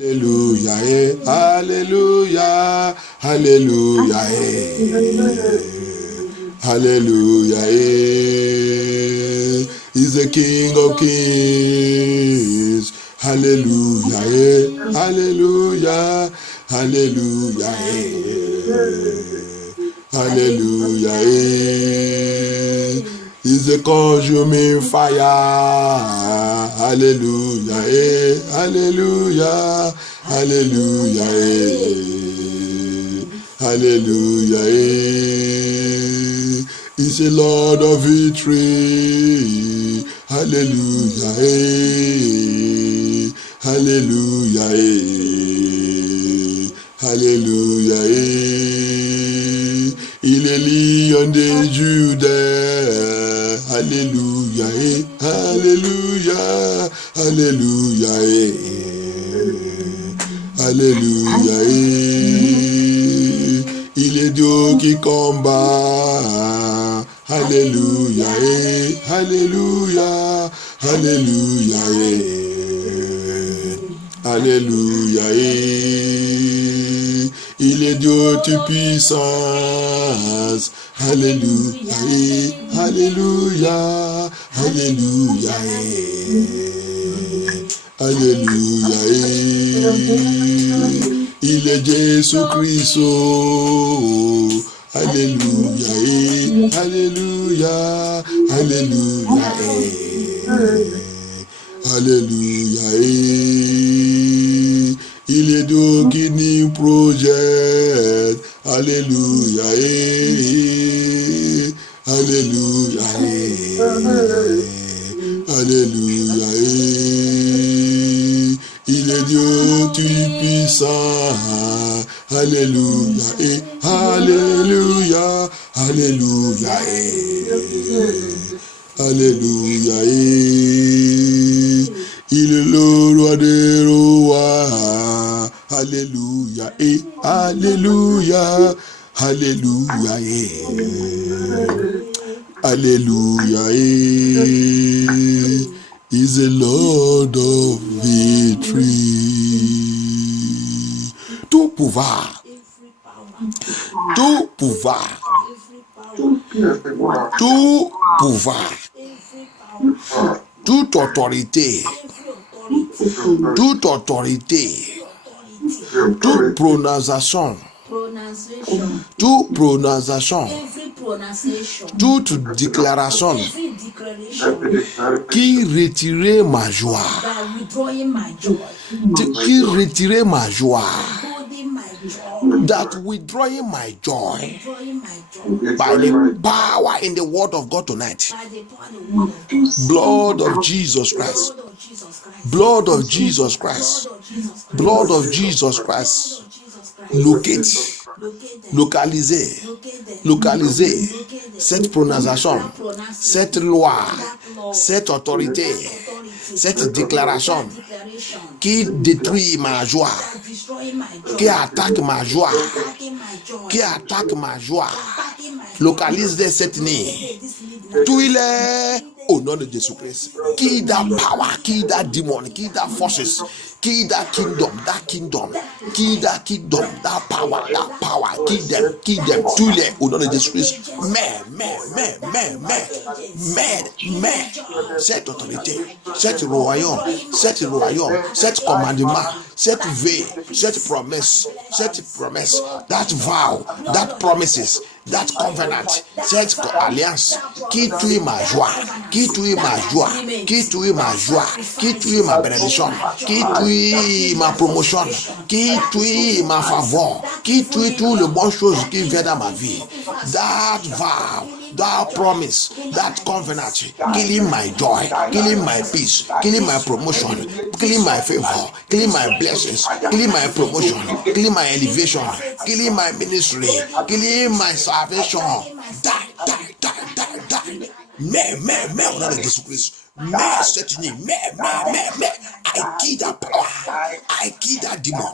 Alléluia, Alléluia, Alléluia, Alléluia, He's the King of Kings. Hallelujah, Hallelujah, Hallelujah, Hallelujah, He's the consuming fire. Hallelujah, Hallelujah, Hallelujah, Hallelujah, He's the Lord of victory. Hallelujah, Hallelujah, Hallelujah, Il est lion de Juda. Alléluia, Alléluia, Alléluia, Alléluia, il est Dieu qui combat. Alléluia, Alléluia, Alléluia, Alléluia, il est Dieu toute puissance. Alléluia, Alléluia, Alléluia, Alléluia, il est Jésus-Christ. Alléluia, Alléluia, Alléluia, Alléluia, il est Dieu qui nous projette. Alléluia, Alléluia, Alléluia, il est Dieu tout-puissant. Alléluia, Alléluia, Alléluia, Alléluia, il est le roi des rois. Alléluia, Alléluia, Alléluia, Alléluia, is the Lord of victory. Tout pouvoir, tout pouvoir, tout pouvoir, toute autorité, toute autorité, toute prononciation, toute prononciation, toute déclaration qui retirait ma joie, qui retirait ma joie, that withdrawing my joy by the power in the word of God tonight. Blood of Jesus Christ, blood of Jesus Christ, blood of Jesus Christ, locate, localiser, localiser cette prononciation, cette loi, cette autorité, cette déclaration qui détruit ma joie, qui attaque ma joie, qui attaque ma joie. Localise cette nuit. Tout il est au nom de Jésus-Christ. Kill that power, kill that demon, kill that forces, kill that kingdom, kill that kingdom, that power, kill them. Tout il est au nom de Jésus-Christ. Mais, cette autorité, cette royaume, cette commandement, cette veille, cette promesse, that vow, that promises, that covenant, cette alliance qui tue ma joie, qui tue ma joie, qui tue ma joie, qui tue ma bénédiction, qui tue ma promotion, qui tue ma faveur, qui tue toutes les bonnes choses qui viennent dans ma vie. That vow, that promise, that covenant, killing my joy, killing my peace, killing my promotion, killing my favor, killing my blessings, killing my promotion, killing my elevation, killing my ministry, killing my salvation. Die. Mais, on a le Jésus-Christ. Mais cette nuit, mais, I kill that power, I kill that demon,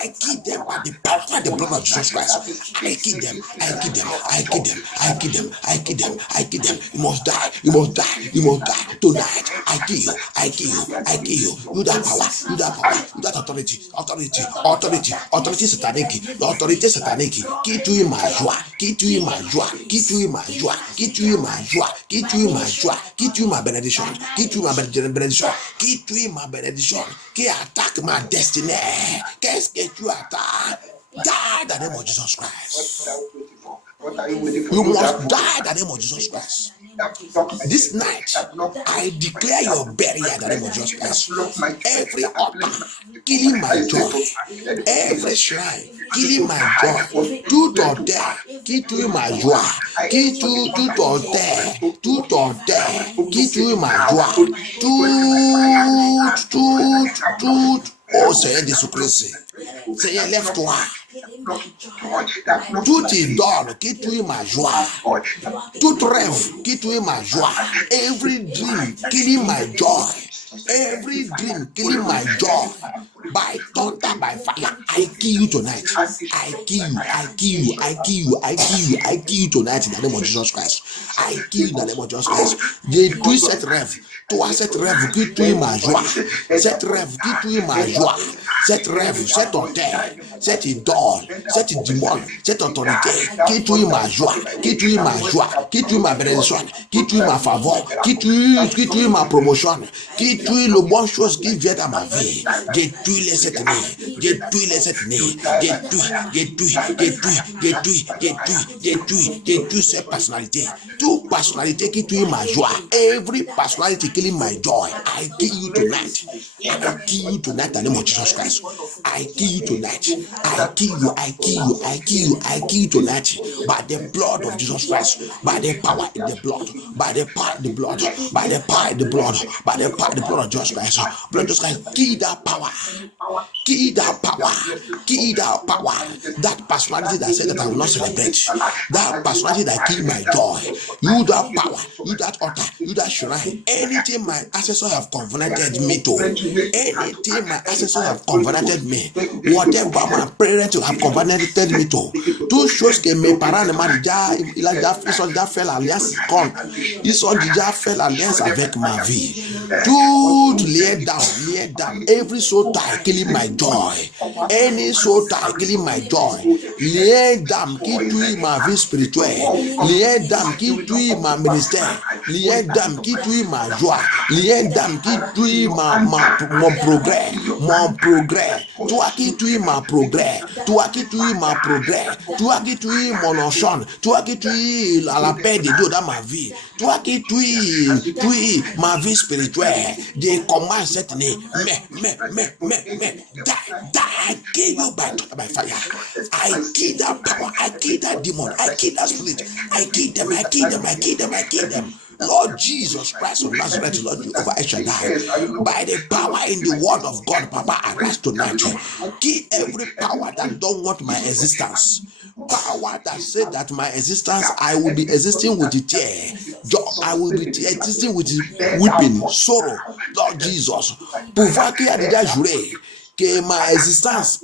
I kill them by the power of the blood of Jesus Christ. I kill them. I kill them. I kill them. I kill them. I kill them. I kill them. You must die. You must die. You must die tonight. I kill you. I kill you. I kill you. You that power. You that power. You that authority. Authority. Authority. Authority satanic. The authority satanic. Qui tu ma joie. Qui tu ma joie. Qui tu ma joie. Qui tu ma joie. Qui tu ma joie. Qui tu ma bénédiction. Qui tu ma bénédiction. Qui tu ma bénédiction. Qui attaque ma destinée. Qu'est-ce que tu attaques? Die in the name of Jesus Christ. You must die in the name of Jesus Christ. This night, I declare your burial in the name of Jesus Christ. Every altar killing my joy, every shrine killing my joy, tout en terre qui tue ma joie, qui tue tout en terre qui tue ma joie, tout. Oh Seigneur Jésus-Christ, Seigneur, lève-toi. Tout idole qui tue ma joie, tout rêve qui tue ma joie, every dream killing my joy, every dream killing my joy, by thunder, by fire, I kill you tonight. I kill you, I kill you, I kill you, I kill you, I kill you tonight in the name of Jesus Christ. I kill you in the name of Jesus Christ. Détruis cette rêve. Toi, cette rêve qui tue ma joie, cette rêve qui tue ma joie, cette rêve, cette terre, cette idole, cette démon, cette autorité qui tue ma joie, qui tue ma joie, qui tue ma bénédiction, qui tue ma faveur, qui tue ma promotion, qui tue le bonne chose qui vient dans ma vie. Détruis-les cette nuit, détruis-les cette nuit, détruis cette personnalité, toute personnalité qui tue ma joie, every personality killing my joy, I kill you tonight. I kill you tonight in the name of Jesus Christ. I kill you tonight. I kill you, I kill you, I kill you, I kill you tonight by the blood of Jesus Christ, by the power in the blood, by the power in the blood, by the power in the blood, by the power in the blood of Jesus Christ. Blood of Jesus Christ, kill that power. Kill that power. Kill that power. That personality that said that I will not celebrate. That personality that killed my joy. You that power. You that altar. You that shrine. Anything my ancestors have covenanted me to. Anything my ancestors have covenanted me. Whatever my parents have covenanted me to. Toutes choses que mes parents ne m'ont déjà. Ils ont déjà fait l'alliance contre. Ils ont déjà fait l'alliance avec ma vie. Tout lay down. Every soul tie killing my joy. Any soul tie killing my joy. Lay down qui tue ma vie spirituelle. Lay down qui tue ma ministère. Lay down qui tue ma joie. Lay down qui tue mon progrès. Mon progrès. Toi qui tue ma progrès. Toi qui tue ma progrès. Toi qui tue mon enchant. Toi qui tue la paix de Dieu dans ma vie. Toi qui tue ma vie spirituelle. Je commence cette année. Mais, die, kill you by fire. I kill that power, I kill that demon, I kill that spirit, I kill them. Lord Jesus Christ of Nazareth, Lord Jehovah El Shaddai, by the power in the word of God, Papa, arise tonight. Kill every power that don't want my existence. Power that said that my existence, I will be existing with the tear. I will be existing with weeping, sorrow. Lord Jesus, pouvoir qui a déjà juré que ma existence,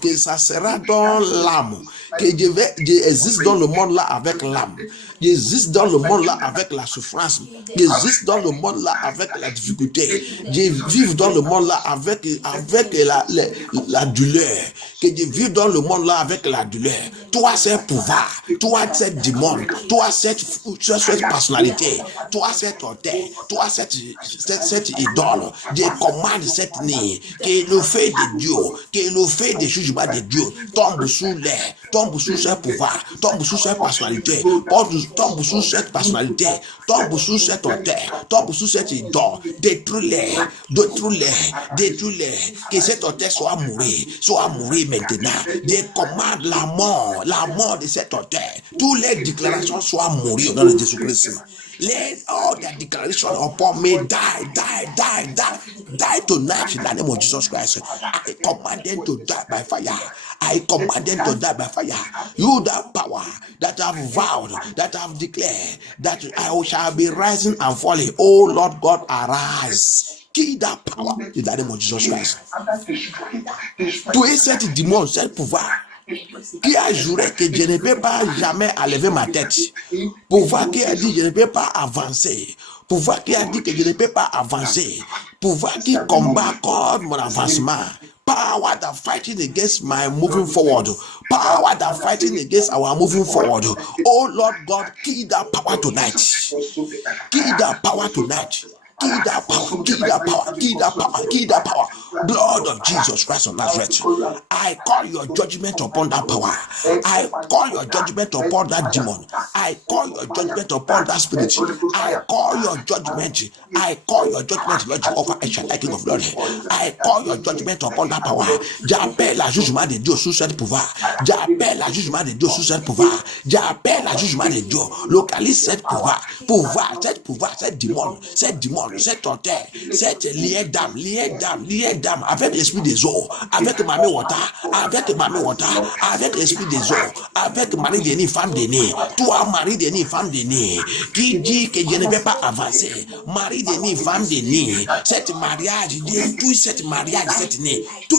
que ça sera dans l'âme, que j'existe dans le monde là avec l'âme, j'existe dans le monde là avec la souffrance, j'existe dans le monde là avec la difficulté, je vis dans le monde là avec la douleur, que je vis dans le monde là avec la douleur. Toi c'est pouvoir, toi c'est démon, toi c'est personnalité, toi c'est auteur, toi cette idole, je commande cette nuit que le fait de Dieu, que le fait des jugements de Dieu tombe sous l'air, tombe sous ce pouvoir, tombe sous cette personnalité, tombe sous cette personnalité, tombe sous cette auteur, tombe sous cette idole, détruis-les, que cette auteur soit mourir maintenant. Je commande la mort de cet auteur. Toutes les déclarations soient mourir au nom de Jésus-Christ. Let all the declaration upon me die tonight in the name of Jesus Christ. I command them to die by fire. I command them to die by fire. You that power that have vowed, that have declared that I shall be rising and falling. Oh Lord God, arise. Kill that power in the name of Jesus Christ. Tu es cette démon, ce pouvoir qui a juré que je ne peux pas jamais enlever ma tête. Pouvoir qui a dit je ne peux pas avancer. Pouvoir qui a dit que je ne peux pas avancer. Pouvoir qui combat contre mon avancement. Power that fighting against my moving forward. Power that fighting against our moving forward. Oh Lord God, kill that power tonight. Kill that power tonight. Kill that power, kill that power, kill that power, kill that power. Blood of Jesus Christ of Nazareth. I call your judgment upon that power. I call your judgment upon that demon. I call your judgment upon that spirit. I call your judgment. I call your judgment, Lord Jehovah, King of glory. I call your judgment upon that power. J'appelle la jugement de Dieu sous ce pouvoir. J'appelle la jugement de Dieu sous ce pouvoir. J'appelle la jugement de Dieu. Localise cette pouvoir. Cette démon, cette auteur, cette liée d'âme, avec l'esprit des eaux, avec Mamie Water, avec l'esprit des eaux, avec mari d'ennemi, femme d'ennemi, toi, mari d'ennemi, femme d'ennemi, qui dit que je ne vais pas avancer, mari d'ennemi, femme d'ennemi, cette mariage, tout cet mariage,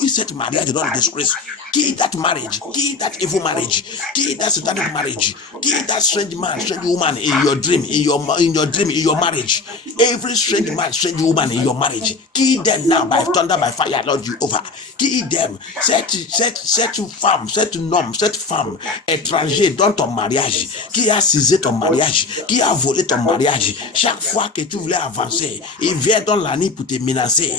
cette mariage dans le disgrace. Kill that marriage, kill that evil marriage, kill that satanic marriage, kill that strange man, strange woman in your dream, in your marriage. Every strange man, strange woman in your marriage, kill them now by thunder, by fire, Lord Jehovah. Kill them. Cette femme étrangère dans ton mariage, qui a cisé ton mariage, qui a volé ton mariage. Chaque fois que tu voulais avancer, il vient dans la nuit pour te menacer.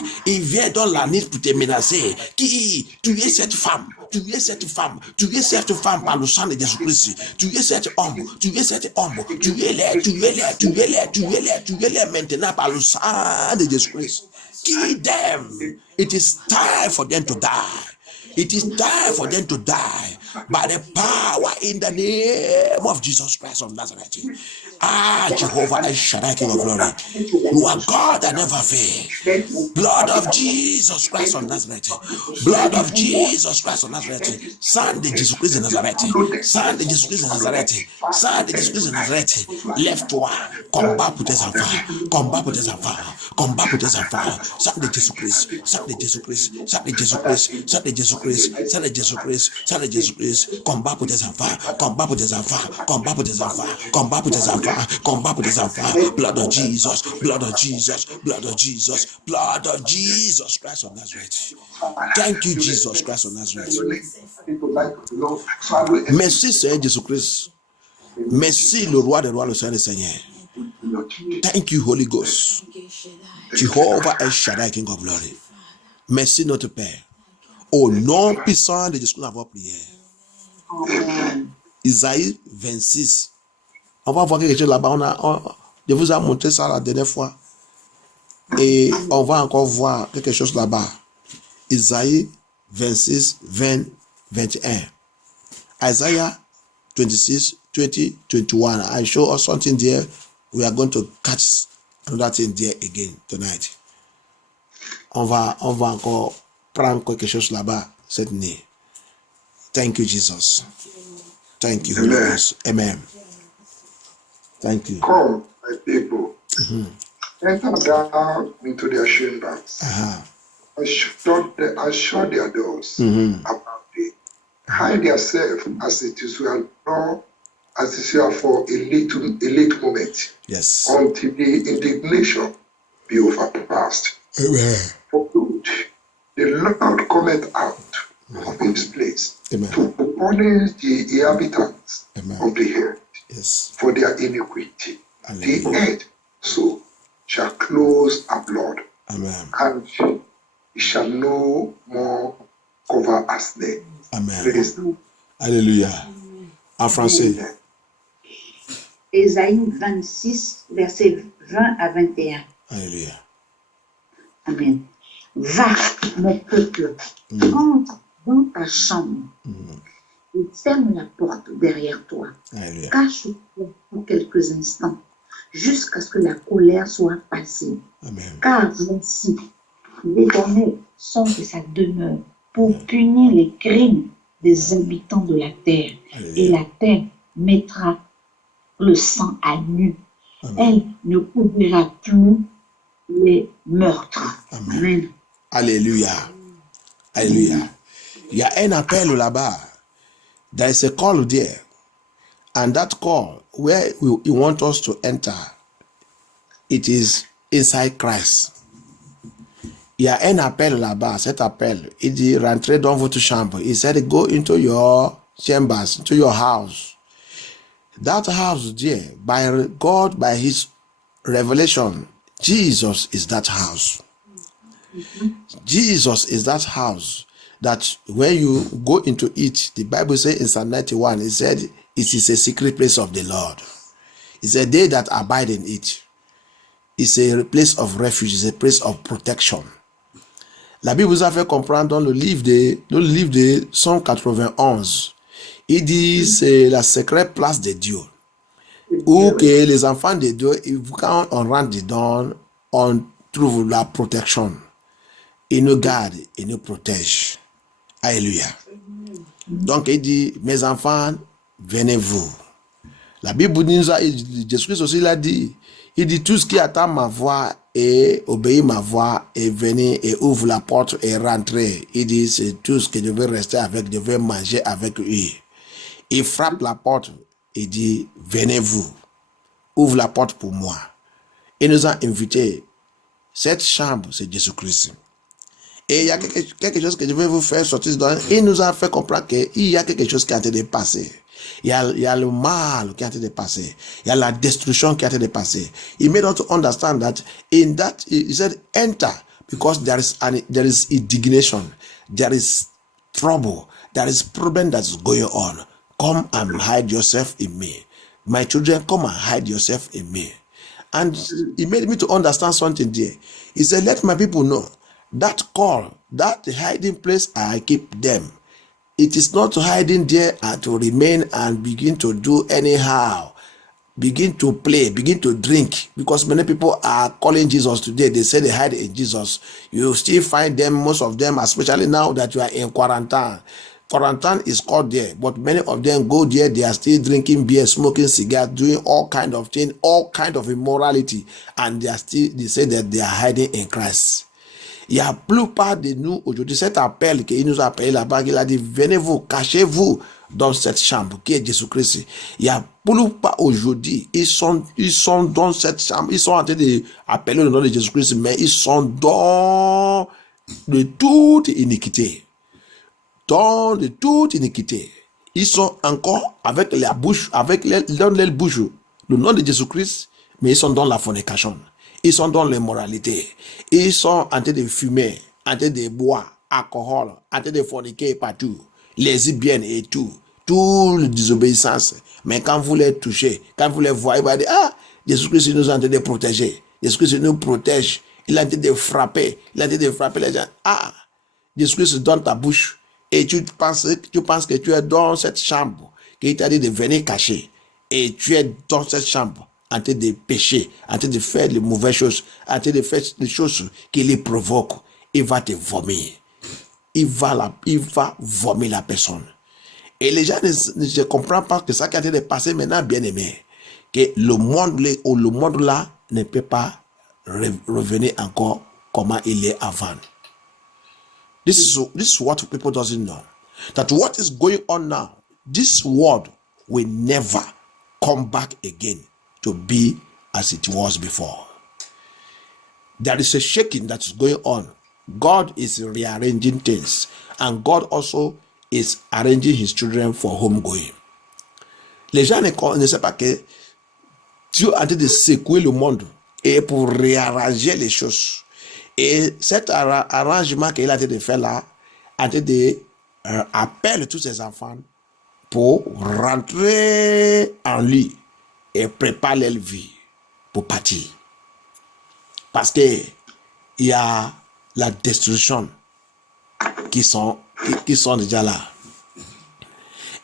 Qui tu es cette femme. Tu es cette femme par le sang de Jésus-Christ. Tu es cet homme. Tu es là maintenant par le sang de Jésus-Christ. Kill them. It is time for them to die. It is time for them to die by the power in the name of Jesus Christ of Nazareth. Jehovah, El Shaddai, King of glory. You are God that never fails. Blood of Jesus Christ of Nazareth. Blood of Jesus Christ of Nazareth. Sang de Jésus-Christ de Nazareth. Sang de Jésus-Christ de Nazareth. Sang de Jésus-Christ de Nazareth. Lève-toi. Combat pour tes enfants. Combat pour tes enfants. Combat pour tes enfants. Sang de Jésus-Christ. Sang de Jésus-Christ. Sang de Jésus-Christ. Sang de Jésus-Christ. Sang de Jésus-Christ. Sang de Jésus-Christ. Combat pour tes enfants. Combat pour tes enfants. Combat pour tes enfants. Combat pour tes enfants. Combat pour tes enfants. Blood of Jesus. Blood of Jesus. Blood of Jesus. Blood of Jesus Christ of Nazareth. Thank you, Jesus Christ of Nazareth. Merci, Seigneur Jésus-Christ. Merci, le roi des rois, le Seigneur des seigneurs. Thank you, Holy Ghost. Jehovah El Shaddai, King of glory. Merci, notre Père. Au nom puissant de Jésus, nous avons prié. Isaïe 26. On va voir quelque chose là-bas. Je vous ai montré ça la dernière fois. Et on va encore voir quelque chose là-bas. Isaïe 26, 20, 21. Isaiah 26, 20, 21. I show us something there. We are going to catch another thing there again tonight. On va encore prendre quelque chose là-bas cette nuit. Thank you, Jesus. Thank you, Holy Ghost. Amen. Thank you. Come, my people. Enter down into their chambers. And shut their doors about thee. Hide yourself as it is your law, as it is your for a late moment. Yes. Until the indignation be overpast. Amen. For good, the Lord cometh out of his place. Amen. To punish the inhabitants Amen. of the earth. Yes. For their iniquity. Amen. The earth so shall close her blood. Amen. And it shall no more cover us there. Amen. Alléluia. En français. Ésaïe 26, versets 20 à 21. Alléluia. Amen. Va, mon peuple, entre dans ta chambre et ferme la porte derrière toi. Alléluia. Cache-toi pour quelques instants jusqu'à ce que la colère soit passée. Amen. Car voici, l'Éternel sort de sa demeure pour punir les crimes des habitants de la terre. Alléluia. Et la terre mettra le sang à nu. Amen. Elle ne couvrira plus les meurtres. Amen. Alléluia. Alléluia. Il y a un appel là-bas. There is a call there. And that call, where he wants us to enter, it is inside Christ. Il y a un appel là-bas. Cet appel, il dit, rentrez dans votre chambre. He said, go into your chambers, into your house. That house there, by God, by his revelation, Jesus is that house. Jesus is that house that when you go into it, the Bible says in Psalm 91, it said, it is a secret place of the Lord. It's a day that abide in it. It's a place of refuge, it's a place of protection. La Bible vous a fait comprendre dans le livre de 191, il dit c'est la secrète place de Dieu. Où que les enfants de Dieu, quand on rentre dedans, on trouve la protection. Il nous garde, il nous protège. Alléluia. Donc il dit, mes enfants, venez-vous. La Bible nous a, Jésus-Christ aussi l'a dit, il dit, tout ce qui attend ma voix et obéit ma voix et venez et ouvre la porte et rentrez. Il dit, c'est tout ce que je veux rester avec, je veux manger avec eux. Il frappe la porte et dit, venez-vous, ouvre la porte pour moi. Il nous a invités. Cette chambre, c'est Jésus-Christ. Et il y a quelque chose que je vais vous faire sortir dedans. Il nous a fait comprendre qu'il y a quelque chose qui est en train de passer. Il y a le mal qui est en train de passer. Il y a la destruction qui est en train de passer. He made us to understand that in that, he said, enter, because there is indignation, there is trouble, there is problem that is going on. Come and hide yourself in me. My children, come and hide yourself in me. And he made me to understand something there. He said, let my people know that call, that hiding place, I keep them. It is not hiding there and to remain and begin to do anyhow. Begin to play, begin to drink. Because many people are calling Jesus today. They say they hide in Jesus. You still find them, most of them, especially now that you are in quarantine. Quarantine is called there, but many of them go there, they are still drinking beer, smoking cigars, doing all kind of things, all kind of immorality, and they say that they are hiding in Christ. Il y a plupart de nous aujourd'hui, cet appel qu'il nous a appelé là-bas, il a dit, venez-vous, cachez-vous dans cette chambre qui est Jésus-Christ. Il y a plupart aujourd'hui, ils sont dans cette chambre, ils sont en train d'appeler le nom de Jésus-Christ, mais ils sont dans de toute iniquité. Dans de toute iniquité. Ils sont encore avec la bouche, dans les bouches, le nom de Jésus-Christ, mais ils sont dans la fornication. Ils sont dans l'immoralité. Ils sont en train de fumer, en train de boire, alcool, en train de forniquer partout. Les bien et tout. Tout le désobéissance. Mais quand vous les touchez, quand vous les voyez, vous allez dire, ah, Jésus-Christ nous est en train de protéger. Jésus-Christ nous protège. Il est en train de frapper. Il est en train de frapper les gens. Ah, Jésus-Christ dans ta bouche. Et tu penses que tu es dans cette chambre qu'il t'a dit de venir cacher. Et tu es dans cette chambre en train de pécher, en train de faire les mauvaises choses, en train de faire les choses qui les provoquent. Il va te vomir. Il va vomir la personne. Et les gens ne comprennent pas que ça qui est en train de passer maintenant, bien aimé. Que le monde là ne peut pas revenir encore comment il est avant. This is what people doesn't know. That what is going on now, this world will never come back again to be as it was before. There is a shaking that is going on. God is rearranging things, and God also is arranging his children for homegoing. Les gens ne savent pas que Dieu a dit de secouer le monde et pour réarranger les choses. Et cet arrangement qu'il a été de faire là, a été d'appeler tous ses enfants pour rentrer en lui et préparer leur vie pour partir. Parce que il y a la destruction qui sont déjà là.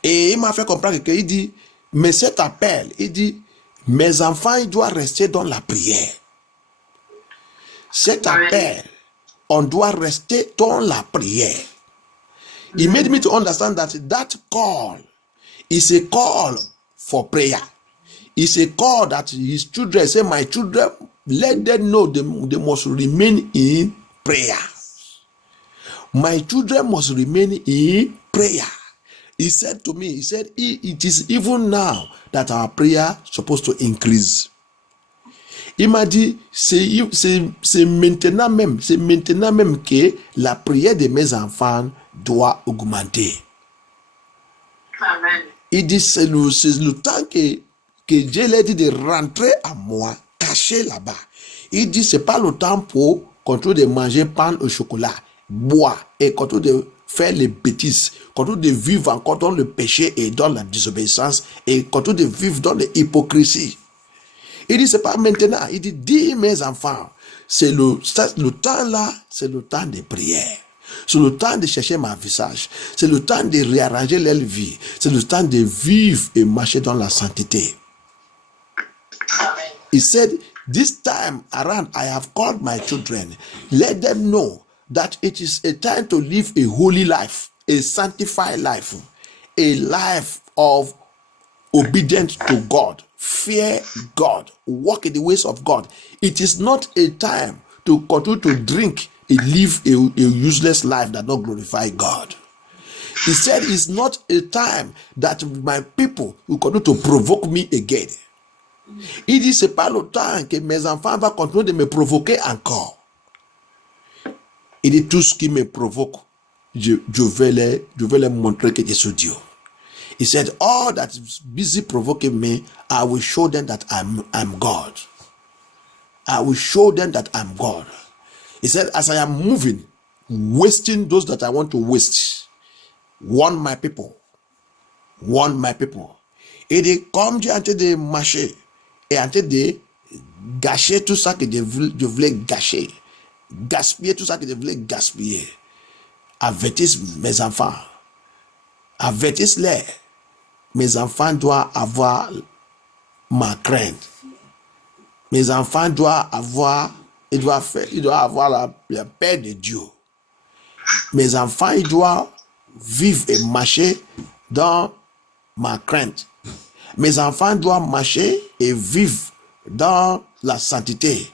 Et il m'a fait comprendre qu'il dit, mais cet appel, il dit, mes enfants, ils doivent rester dans la prière. Cet appel, on doit rester dans la prière. He made me to understand that call is a call for prayer. It's a call that his children say, my children, let them know they must remain in prayer. My children must remain in prayer. He said to me, he said, it is even now that our prayer is supposed to increase. Il m'a dit, c'est maintenant même que la prière de mes enfants doit augmenter. Amen. Il dit, c'est le temps que Dieu leur dit de rentrer à moi, caché là-bas. Il dit, c'est pas le temps pour continuer de manger pain au chocolat, boire et continuer de faire les bêtises, continuer de vivre encore dans le péché et dans la désobéissance et continuer de vivre dans l'hypocrisie. Il dit, c'est pas maintenant. Il dit, dis mes enfants, c'est le temps là, c'est le temps de prière. C'est le temps de chercher ma visage. C'est le temps de réarranger leur vie. C'est le temps de vivre et marcher dans la sainteté. He said, this time around, I have called my children. Let them know that it is a time to live a holy life, a sanctified life, a life of obedience to God, fear God, walk in the ways of God. It is not a time to continue to drink and live a useless life that don't glorify God. He said it's not a time that my people will continue to provoke me again. Il dit c'est pas le temps que mes enfants vont continuer de me provoquer encore. Il dit tout ce qui me provoque, je vais les montrer que je suis Dieu. He said, all that is busy provoking me, I will show them that I'm God. I will show them that I'm God. He said, as I am moving, wasting those that I want to waste, warn my people. Et dit, comme Dieu a été de marcher et a été de gâcher tout ça que je voulais gâcher, gaspiller tout ça que je voulais gaspiller, avertissez mes enfants, avertissez-les. Mes enfants doivent avoir ma crainte. Mes enfants doivent avoir la paix de Dieu. Mes enfants, ils doivent vivre et marcher dans ma crainte. Mes enfants doivent marcher et vivre dans la sainteté.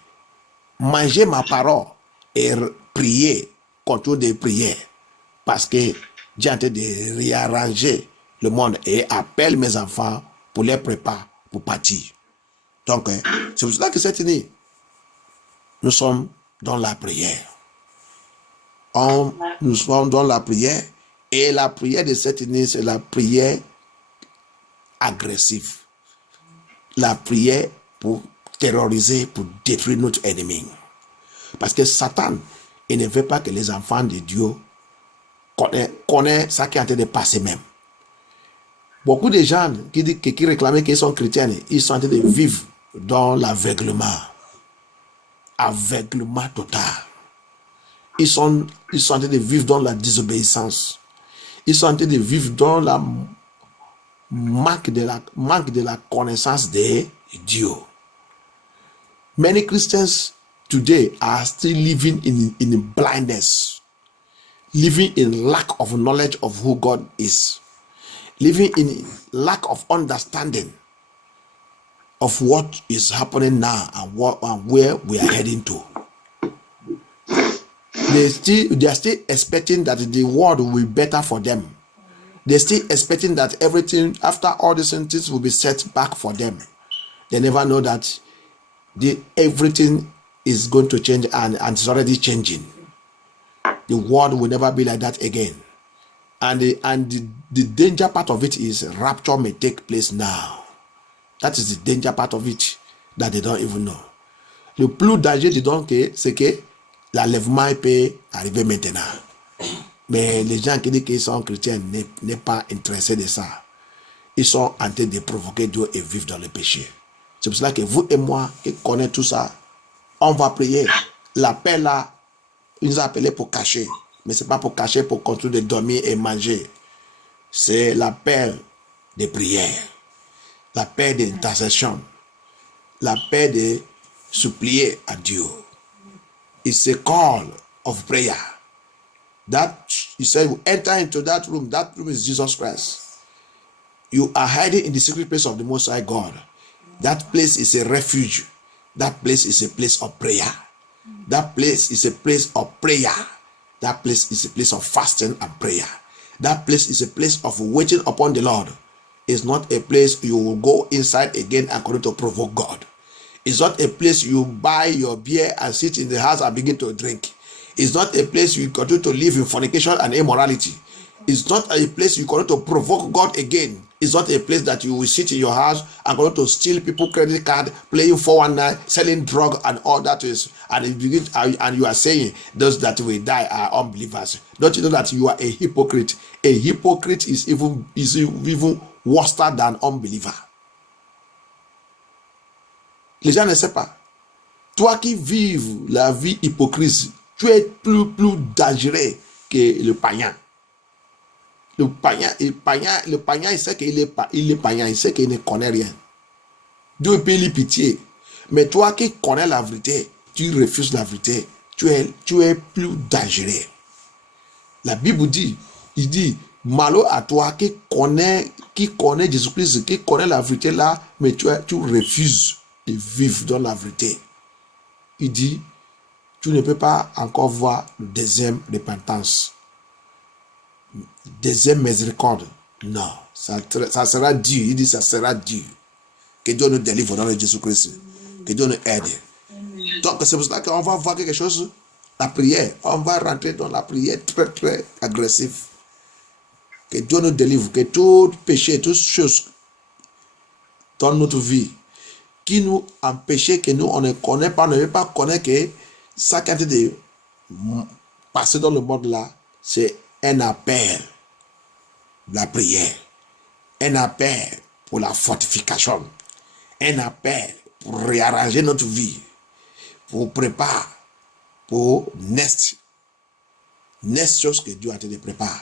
Manger ma parole et prier, continuer de prier. Parce que j'ai en train de réarranger le monde et appelle mes enfants pour les préparer pour partir. Donc, c'est pour cela que cette année, nous sommes dans la prière. Nous sommes dans la prière et la prière de cette année, c'est la prière agressive. La prière pour terroriser, pour détruire notre ennemi. Parce que Satan, il ne veut pas que les enfants de Dieu connaissent ce qui est en train de passer même. Beaucoup de gens qui réclamaient qu'ils sont chrétiens, ils sont en train de vivre dans l'aveuglement. Aveuglement total. Ils sont en train de vivre dans la désobéissance. Ils sont en train de vivre dans la manque de la connaissance de Dieu. Many Christians today are still living in blindness, living in lack of knowledge of who God is, living in lack of understanding of what is happening now and where we are heading to. They are still expecting that the world will be better for them. They're still expecting that everything, after all these things, will be set back for them. They never know that everything is going to change and it's already changing. The world will never be like that again. And the danger part of it is rapture may take place now. That is the danger part of it that they don't even know. Le plus danger dedans, c'est que l'enlèvement peut arriver maintenant. Mais les gens qui disent qu'ils sont chrétiens n'est pas intéressés de ça. Ils sont en train de provoquer Dieu et vivre dans le péché. C'est pour cela que vous et moi qui connaissons tout ça, on va prier. L'appel là, ils nous ont appelés pour cacher. Mais ce n'est pas pour cacher, pour continuer de dormir et manger. C'est l'appel de prière, l'appel d'intercession, l'appel de supplier à Dieu. It's a call of prayer. That he said, enter into that room. That room is Jesus Christ. You are hiding in the secret place of the Most High God. That place is a refuge. That place is a place of prayer. That place is a place of prayer. That place is a place of fasting and prayer. That place is a place of waiting upon the Lord. It's not a place you will go inside again and continue to provoke God. It's not a place you buy your beer and sit in the house and begin to drink. It's not a place you continue to live in fornication and immorality. It's not a place you continue to provoke God again. It's not a place that you will sit in your house and continue to steal people credit card, playing 419, selling drug and all that is. And you are saying those that will die are unbelievers. Don't you know that you are a hypocrite? A hypocrite is even worse than unbeliever. Les gens ne savent pas. Toi qui vives la vie hypocrite, tu es plus dangereux que le païen. Le païen, il sait qu'il est païen, il sait qu'il ne connaît rien. Dieu peut lui pitié. Mais toi qui connais la vérité, tu refuses la vérité, tu es plus dangereux. La Bible dit, il dit, malheur à toi qui connais Jésus-Christ, qui connaît la vérité là, mais tu refuses de vivre dans la vérité. Il dit, tu ne peux pas encore voir le deuxième repentance. Deuxième miséricorde. Non, ça sera dur. Il dit, ça sera dur. Que Dieu nous délivre dans le Jésus-Christ. Que Dieu nous aide. Donc, c'est pour cela qu'on va voir quelque chose. La prière. On va rentrer dans la prière très, très agressive. Que Dieu nous délivre. Que tout péché, toute chose dans notre vie qui nous empêche, que nous, on ne connaît pas, on ne veut pas connaître que ça qui a été passé dans le monde là, c'est un appel. La prière. Un appel pour la fortification. Un appel pour réarranger notre vie. Pour préparer pour next chose que Dieu a été préparé.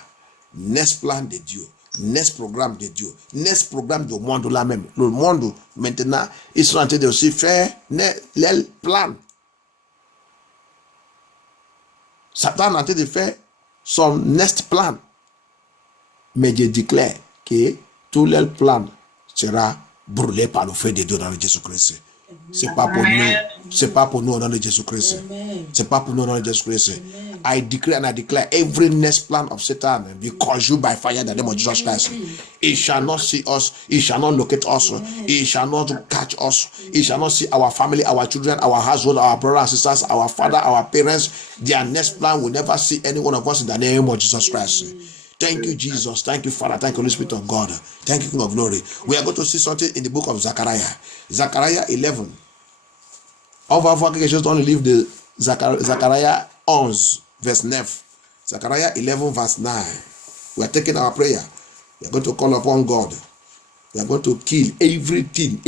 Next plan de Dieu. Next programme de Dieu. Next programme du monde là même. Le monde maintenant, ils sont en train de aussi faire leur plan. Satan est en train de faire son next plan. Mais je déclare que tout leur plan sera brûlé par le feu de Dieu dans le Jésus-Christ. C'est pas pour nous. C'est pas pour nous au nom de Jésus-Christ. C'est pas pour nous au nom de Jésus-Christ. I declare and I declare every next plan of Satan be consumed by fire in the name of Jesus Christ. He shall not see us. He shall not locate us. He shall not catch us. He shall not see our family, our children, our household, our brothers and sisters, our father, our parents. Their next plan will never see any one of us in the name of Jesus Christ. Thank you, Jesus. Thank you, Father. Thank you, Holy Spirit of God. Thank you, King of Glory. We are going to see something in the book of Zechariah. Zechariah 11. On va voir quelque chose dans le livre de Zechariah 11, verse 9. Zechariah 11, verse 9. We are taking our prayer. We are going to call upon God. We are going to kill everything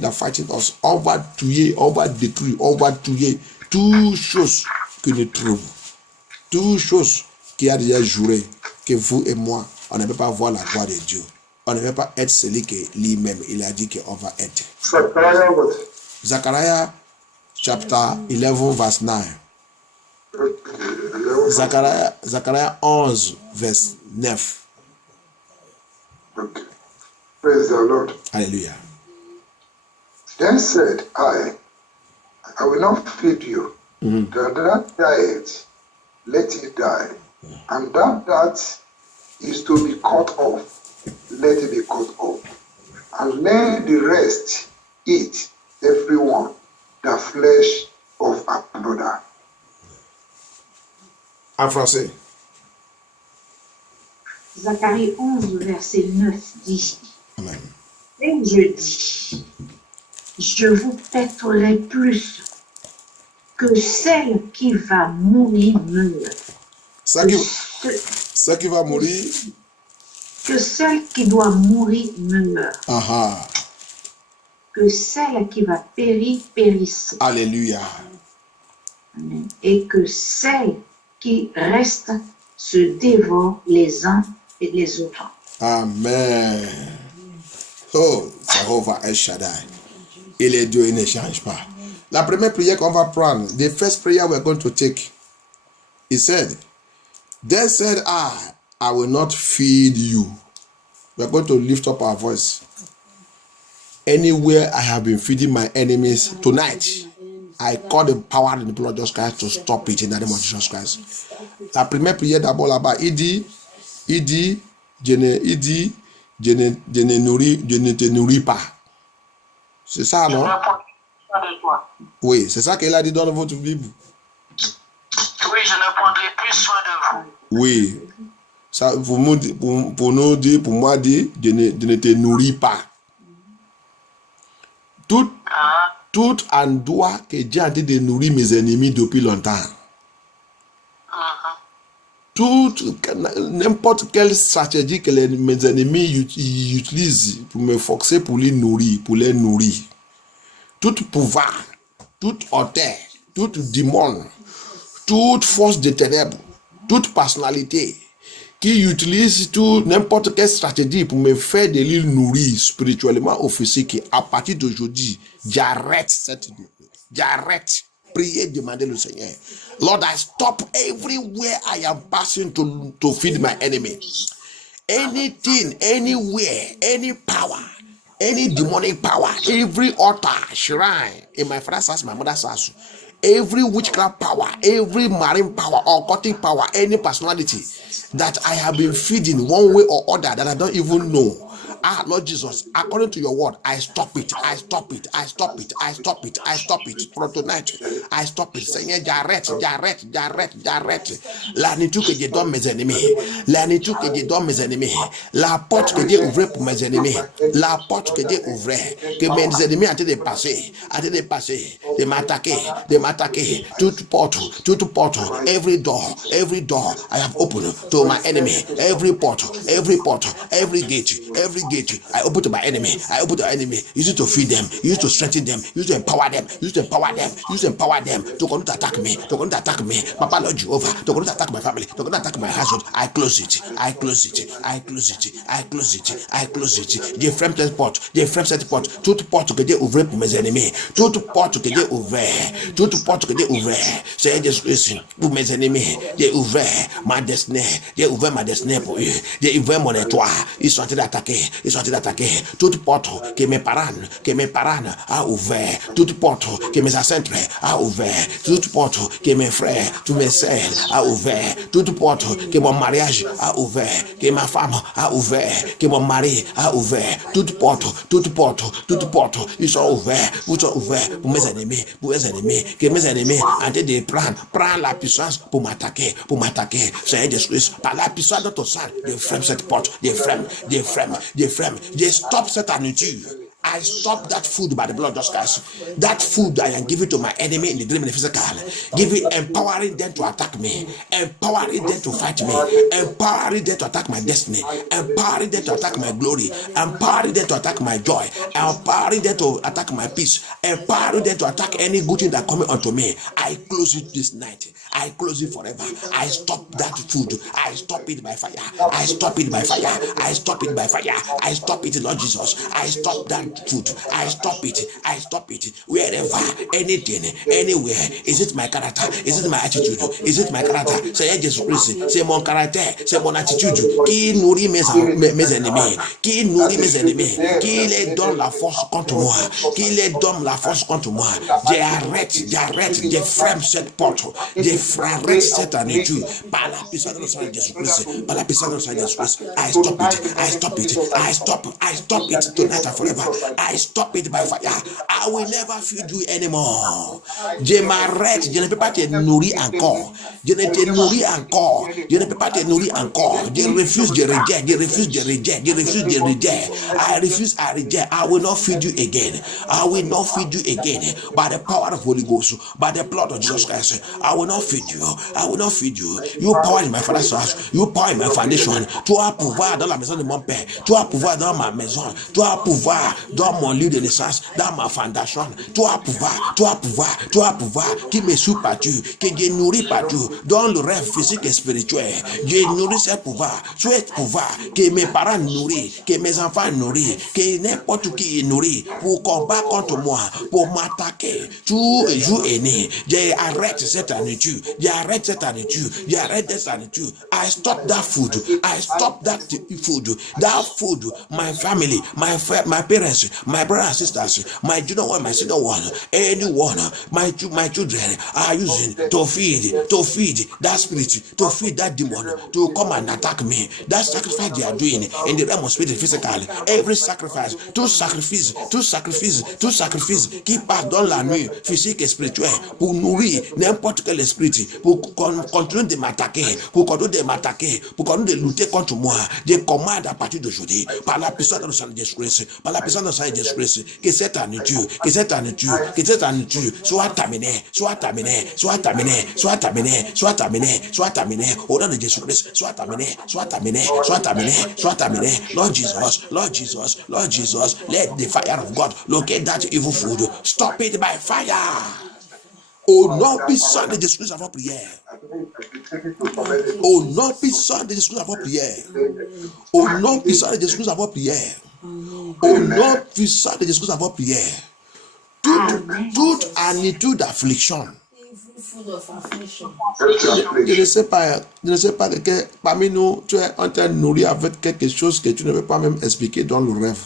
that fighting us. On va tuer, on va détruire, on va tuer toutes choses qui nous trouvent. Toutes choses qui a déjà juré que vous et moi, on ne peut pas voir la gloire de Dieu. On ne peut pas être celui que lui-même, il a dit qu'on va être. Zechariah chapter 11, verse 9. Zechariah 11, verse 9. Okay. Praise the Lord. Hallelujah. Then said I will not feed you. That diet, let it die. And that is to be cut off, let it be cut off. And let the rest eat everyone the flesh of a brother. En français. Zacharie 11, verset 9 dit, Amen. et je dis, je vous pèterai plus que celle qui va mourir meurt. Ça qui va mourir. Que celle qui doit mourir meurt. Aha. Que celle qui va périr périsse. Alléluia. Amen. Et que celle qui reste se dévore les uns et les autres. Amen. Oh, Jehovah El Shaddai. Il est Dieu, il ne change pas. La première prière qu'on va prendre, the first prayer we're going to take, he said, then said I will not feed you. We're going to lift up our voice. Anywhere I have been feeding my enemies tonight, I call the power in the blood of Jesus Christ to stop it in the name of Jesus Christ. La première prière d'abord là-bas, il dit, je ne te nourris pas. C'est ça, non? Oui, c'est ça qu'elle a dit dans votre Bible. Oui, je ne prendrai plus soin de vous. Oui. Ça, pour moi dire, je ne te nourris pas. Tout endroit que Dieu a dit de nourrir mes ennemis depuis longtemps. N'importe quelle stratégie que mes ennemis utilisent pour me forcer pour les nourrir, Tout pouvoir, toute hauteur, tout démon, toute force de ténèbres, toute personnalité qui utilise n'importe quelle stratégie pour me faire de l'île nourrir spirituellement ou physique, à partir d'aujourd'hui, j'arrête. Priez, demandez le Seigneur. Lord, I stop everywhere I am passing to feed my enemy. Anything, anywhere, any power, any demonic power, every altar, shrine in my father's house, my mother's house, every witchcraft power, every marine power, occultic power, any personality that I have been feeding one way or other that I don't even know. Lord Jesus, according to your word, I stop it. From tonight, I stop it. Seigneur, j'arrête. La nitu que je donne mes ennemis. La porte que Dieu ouvre pour mes ennemis. La porte que Dieu ouvre, que mes ennemis ont été dépassés, de m'attaquer. Toute porte, every door, I have opened to my enemy. Every porte, every gate, I open to my enemy. Use it to feed them, use it to strengthen them, use it to empower them, to continue to attack me, Papa Lord Jehovah, to continue to attack my family, to continue to attack my household. I close it. J'ai fermé cette porte, toute porte que Dieu ouvre pour mes ennemis, toute porte que Dieu ouvre, Seigneur Jésus-Christ, pour mes ennemis, Dieu ouvre ma destinée, pour eux, Dieu ouvre mon étoile, ils sont en train d'attaquer, toute porte que mes parents a ouvert, toute porte que mes ancêtres a ouvert, toute porte que mes frères, tous mes sœurs a ouvert, toute porte que mon mariage a ouvert, que ma femme a ouvert, que mon mari a ouvert, toute porte, ils sont ouverts pour mes ennemis, que mes ennemis en train de prendre la puissance pour m'attaquer, Seigneur Jésus-Christ, par la puissance de ton sang, je ferme cette porte, je stop cette nourriture. I stop that food by the blood of Jesus Christ. That food I am giving to my enemy in the dream and the physical, empowering them to attack me, empowering them to fight me, empowering them to attack my destiny, empowering them to attack my glory, empowering them to attack my joy, empowering them to attack my peace, empowering them to attack any good thing that coming unto me. I close it this night. I close it forever. I stop that food. I stop it by fire. I stop it, Lord Jesus. I stop that food. I stop it. Wherever, anything, anywhere. Is it my character? Is it my attitude? Is it my character? Seigneur Jésus-Christ, c'est mon caractère, c'est mon attitude qui nourrit mes ennemis, qui les donne la force contre moi, J'arrête, je ferme cette porte, j'arrête cette nourriture par la puissance de notre Jésus-Christ, I stop it tonight and forever. I stop it by fire. I will never feed you anymore. Je m'arrête, je ne peux pas te nourrir encore. Je ne peux pas te nourrir encore. Je refuse, je rejette. I reject. I will not feed you again. By the power of Holy Ghost, by the blood of Jesus Christ, I will not feed you. You power in my father's house, you power in my foundation. Tu as pouvoir dans la maison de mon père, tu as pouvoir dans ma maison, tu as pouvoir dans mon lieu de naissance, dans ma fondation. Tu as pouvoir qui me suit partout, que je nourris partout, dans le rêve physique et spirituel. Je nourris ce pouvoir que mes parents nourrissent, que mes enfants nourrissent, que n'importe qui nourrit pour combattre contre moi, pour m'attaquer. Tout jour est né. J'arrête cette nourriture. I stop that food. That food, my family, my parents parents, my brothers and sisters, my junior one, my senior one, anyone, my children are using to feed that spirit, to feed that demon, to come and attack me. That sacrifice they are doing in the realm of spirit and physical, every sacrifice, to sacrifice, keep back dans la nuit, physique et spirituelle, pour nourrir n'importe quel esprit, pour continuer de m'attaquer, pour continuer de lutter contre moi. Des commandes à partir d'aujourd'hui, par la puissance de Saint Jésus-Christ, que cette nourriture, soit terminée, au nom de Jésus-Christ, soit terminée. Lord Jesus, let the fire of God locate that evil food. Stop it by fire. Au nom puissant de Jésus-Christ, avant prière. Au nom puissant de Jésus-Christ, avant prière. Au nom puissant de Jésus-Christ, avant prière. Au nom puissant de Jésus-Christ, avant prière. Toute attitude d'affliction. Je ne sais pas que parmi nous, tu es en train de nourrir avec quelque chose que tu ne peux pas même expliquer dans le rêve.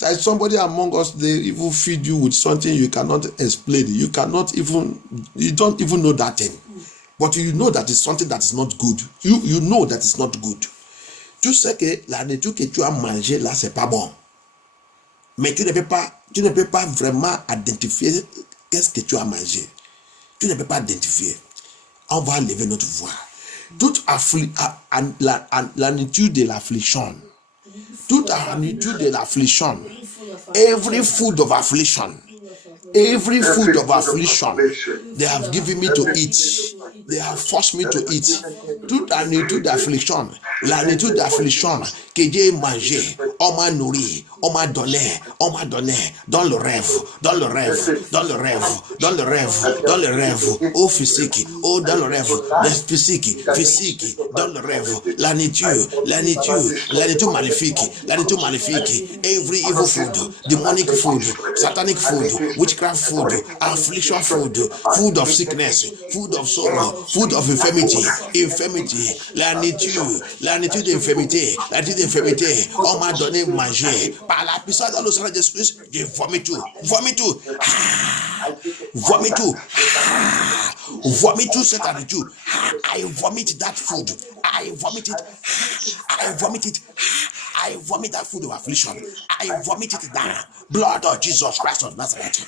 There's somebody among us, they even feed you with something you cannot explain. You don't even know that thing. But you know that it's something that is not good. You know that it's not good. Tu sais que la nourriture que tu as mangée là, c'est pas bon. Mais tu ne peux pas vraiment identifier qu'est-ce que tu as mangé. Tu ne peux pas identifier. On va lever notre voix. Toute la nourriture de l'affliction. Toute la nourriture de l'affliction. Every food of affliction. Every food of affliction. They have given me to eat. They have forced me to eat. Toute la nourriture d'affliction. La nourriture d'affliction que j'ai mangé. On m'a nourri. On m'a donné dans le rêve, au physique, dans le rêve, physique, dans le rêve, la nature maléfique, every evil food, demonic food, satanic food, witchcraft food, affliction food, food of sickness, food of sorrow, food of infirmity, la nature d'infirmité, on m'a donné manger. Par la puissance de l'Osana de Jésus-Christ, je vomit tout. Vomit tout cette nourriture. I vomit that food. I vomit that food of affliction. I vomit it down. Blood of Jesus Christ of Nazareth.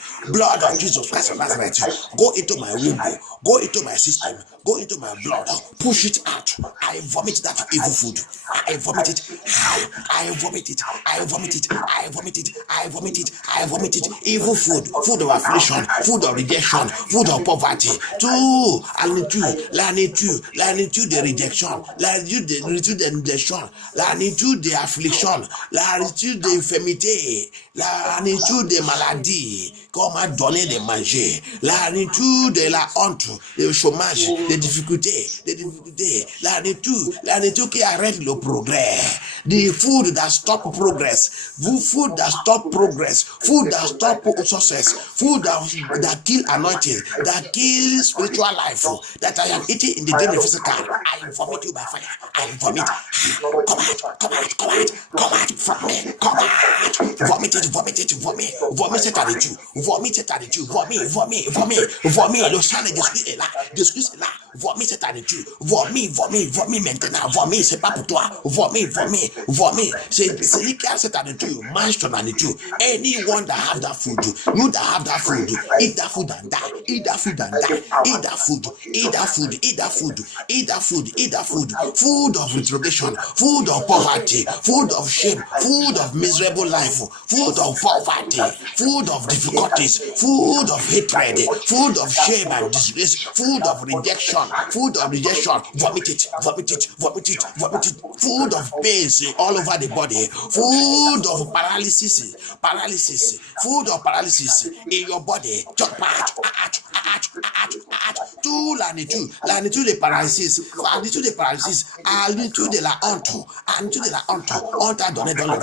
Go into my womb. Go into my system. Go into my blood. Push it out. I vomit that evil food. I vomit it. Evil food. Food of affliction. Food of rejection. Food of poverty. La nature de rejection. La nature de rejection. La nature de affliction. La nature d'infirmité. La nature de maladie. Qu'on m'a donné de manger. La nature de la honte, le chômage, des difficultés. La nature qui arrête le progrès. The food that stop progress. Food that stop progress. Food that stop success. Food that kill anointing. That kill spiritual life. That I am eating in the daily physical. I vomit you by fire. I vomit. Come out from me. Come out. Vomit cette attitude. Vomit. Le sang de Jésus est là. Vomit cette attitude. Vomit maintenant. Vomit, c'est pas pour toi. Vomit. C'est celui qui a cette attitude. Mange ton attitude. Anyone that have that food, you that have that food, eat that food and die. Eat that food. Food of retrogression, food of poverty, food of shame, food of miserable life, food of poverty, food of difficulties, food of hatred, food of shame and disgrace, food of rejection. Vomit it. Food of pains all over the body, food of paralysis, food of paralysis in your body. Jump out. Tout la nature de paralysis, à l'étude de la honte, on t'a donné dans le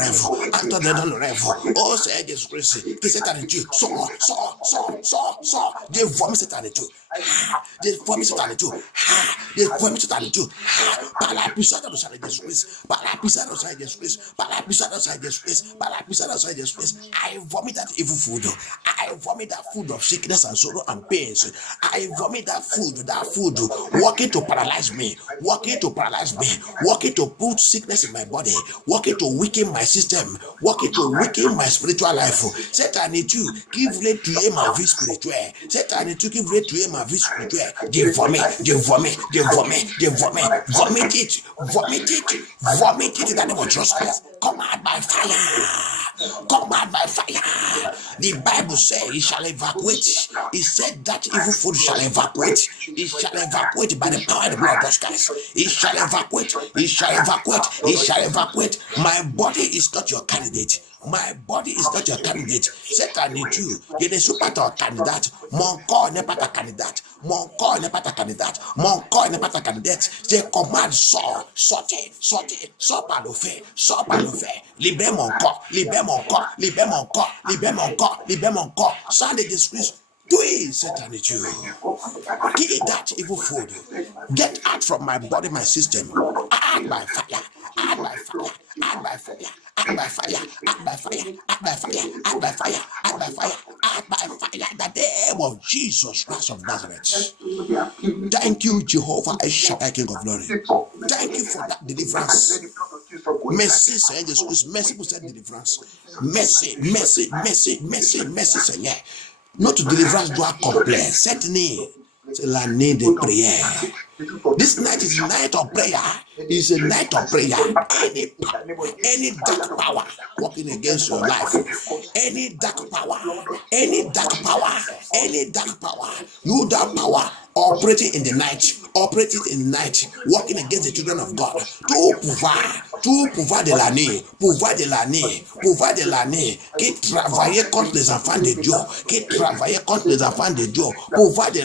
rêve, Oh Seigneur Jésus-Christ, que cette attitude sort, je vomit cette attitude. Des vomis satanitudes. Des vomis satanitudes. Par la puissance de Seigneur Jésus-Christ. Par la puissance de Seigneur Jésus-Christ. Par la puissance de Seigneur Jésus-Christ. Par la puissance de Seigneur Jésus-Christ. I vomit that evil food. I vomit that food of sickness and sorrow and pains. I vomit that food working to paralyze me, working to paralyze me, working to put sickness in my body, working to weaken my system, working to weaken my spiritual life. Satan need to give way to ma vie spirituelle. Satan need to give way to ma vie spirituelle. They vomit it, vomit it in the name of Jesus Christ. Come out by fire. Come out by fire. The Bible says it shall evacuate. It said that evil food shall evacuate. It shall evacuate by the power of the blood of Jesus Christ. It shall evacuate. It shall evacuate. It shall evacuate. My body is not your candidate. My body is not your candidate. Satan need you. Il ne suis pas ton candidat. Mon corps n'est pas ta candidate. Mon corps n'est pas ta candidate. Mon corps n'est pas ta candidate. Je commande, sors, sortez, sors par le fait, sors par le fait. Libère mon corps, libère mon corps, libère mon corps, libère mon corps, libère mon corps. Sans des excuses. Do it, Satan need you. Kill that evil food. Get out from my body, my system. Add by fire. Add by fire. Add by fire. Add by fire. Add by fire. Add by fire. Add by fire. Add by fire. Add by fire. The name of Jesus Christ of Nazareth. Thank you, Jehovah Shaddai, King of Glory. Thank you for that deliverance. Mercy, Seigneur Jesus. Mercy pour cette délivrance. Mercy, mercy, mercy, mercy, mercy, Seigneur. Notre délivrance doit complet. Cette nuit, c'est l'année de prière. This night is a night of prayer. It's a night of prayer. Any dark power working against your life, any dark power, any dark power, any dark power, you dark power operating in the night, working against the children of God. Tout pouvoir de l'année, qui travaillait contre les enfants de Dieu, pouvoir de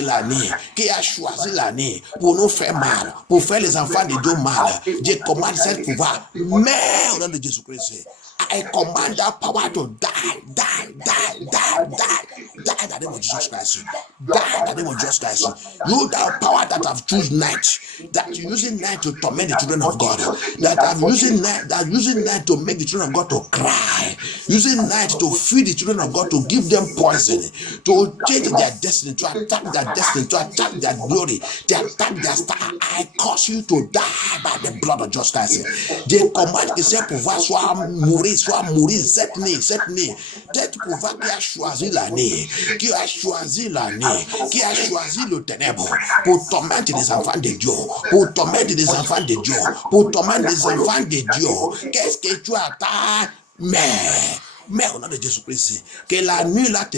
l'année, qui a choisi l'année pour nous faire mal, pour faire les enfants de Dieu mal. Je commande cette pouvoir, mais au nom de Jésus-Christ, I command that power to die in the name of Jesus Christ. Die in the name of Jesus Christ. You that power that have chosen night, that you using night to torment the children of God, that are using night to make the children of God to cry, using night to feed the children of God, to give them poison, to change their destiny, to attack their destiny, to attack their glory, to attack their star. I cause you to die by the blood of Jesus Christ. Je commande que ces pouvoirs soient mourir cette nuit. Tel pouvoir qui a choisi l'année, qui a choisi le ténèbre pour tormenter les enfants de Dieu, pour tormenter les enfants de Dieu. Qu'est-ce que tu attends? Mais au nom de Jésus-Christ, que la nuit là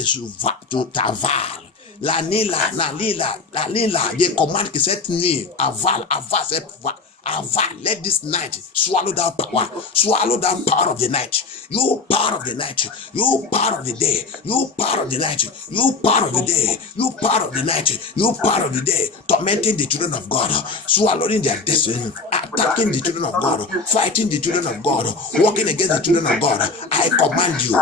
t'avale. La nuit là, je commande que cette nuit avale cette pouvoir. Let this night swallow that power of the night. You power of the night, you power of the day, you power of the night, you power of the day, you power of the night, you power of the day, tormenting the children of God, swallowing their destiny, attacking the children of God, fighting the children of God, walking against the children of God. I command you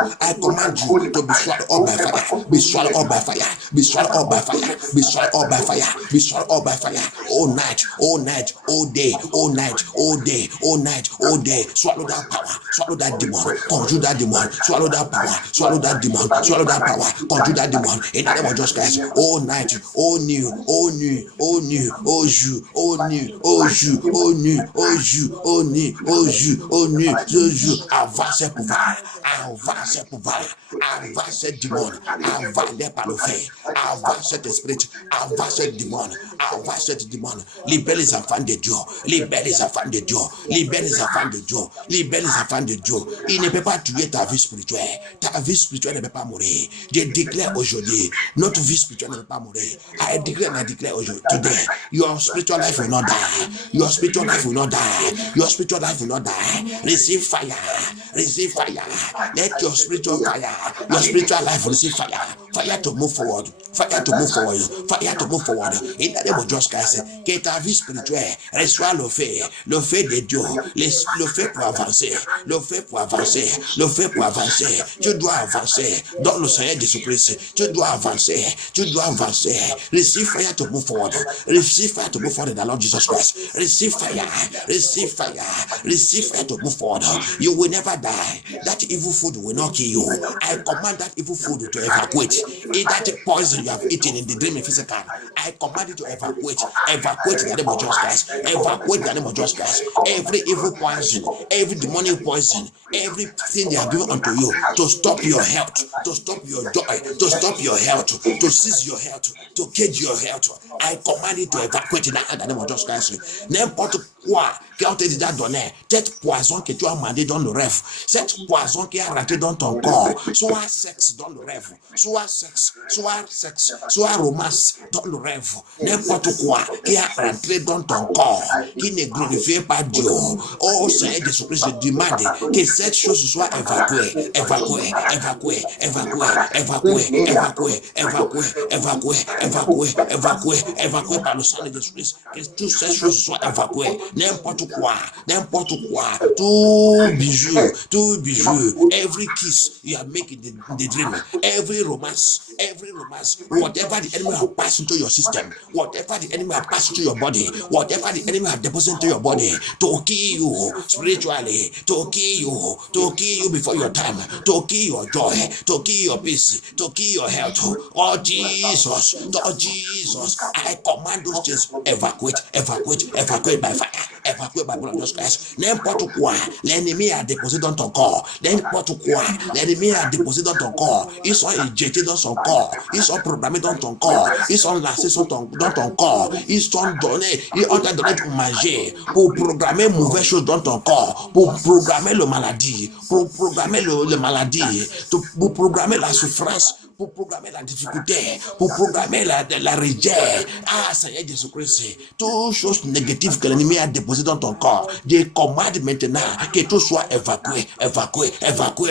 to be swallowed up by fire, be swallowed up by fire, be swallowed up by fire, be swallowed up by fire, be swallowed up by fire. All night, all day, all night, all day, swallow that power, swallow that demon, conjure that demon, swallow that power, swallow that demon, swallow that power, conjure that demon, in the name of Jesus Christ. All night, all new, avance pouvoir, avance demon, avance par le fait, avance esprit, avance demon, libère les enfants de Dieu, libère les enfants de Dieu. Il ne peut pas tuer ta vie spirituelle. Ta vie spirituelle ne peut pas mourir. Je déclare aujourd'hui, notre vie spirituelle ne peut pas mourir. I declare aujourd'hui, today, your spiritual life will not die. Your spiritual life will not die. Receive fire. Let your spiritual life receive fire. Fire to move forward. Fire to move forward. Fire to move forward. In the name of Jesus Christ, que ta vie spirituelle reçoit le fait de Dieu, le fait pour avancer, le fait pour avancer, le fait pour avancer. Tu dois avancer dans le Seigneur Jésus-Christ. Tu dois avancer. Tu dois avancer. Receive fire to move forward. Receive fire to move forward in the Lord Jesus Christ. Receive fire. Receive fire. Receive fire to move forward. You will never die. That evil food will not kill you. I command that evil food to evacuate. In that poison you have eaten in the dream and physical, I command it to evacuate. Evacuate in the name of Jesus Christ. Evacuate in the name of Jesus Christ. Every evil poison, every demonic poison, everything they have given unto you to stop your health, to stop your joy, to stop your health, to seize your health, to cage your health. I command it to evacuate in the name of Jesus Christ. N'importe quoi qui a été déjà donné, cette poison que tu as mandé dans le rêve, cette poison qui a rentré dans ton corps, soit sexe dans le rêve, soit romance dans le rêve, n'importe quoi qui a rentré dans ton corps, qui ne glorifie pas Dieu. Oh Seigneur Jésus-Christ, je demande que cette chose soit évacuée, évacuée, évacuée, évacuée, évacuée, évacuée, évacuée, évacuée, évacuée, évacuée, évacuée par le sang de Jésus-Christ. Que toutes ces choses soient évacuées. N'importe quoi, tout bijou, every kiss you are making the dream, every romance, whatever the enemy has passed into your system, whatever the enemy has passed into your body, whatever the enemy has deposited into your body, to kill you spiritually, to kill you before your time, to kill your joy, to kill your peace, to kill your health. Oh Jesus, I command those things evacuate by fire, evacuate by blood of Jesus Christ. N'importe quoi l'ennemi a déposé dans ton corps, n'importe quoi l'ennemi a déposé dans ton corps, ils sont injectés dans son corps, ils sont programmés dans ton corps, ils sont lancés dans ton corps, ils sont donnés, ils ont donné pour manger, pour programmer mauvaises choses dans ton corps, pour programmer le maladie, pour programmer le maladie, pour programmer la souffrance, pour programmer la difficulté, pour programmer la rejet. Ah, Seigneur Jésus-Christ, toutes choses négatives que l'ennemi a déposées dans ton corps, je commande maintenant que tout soit évacué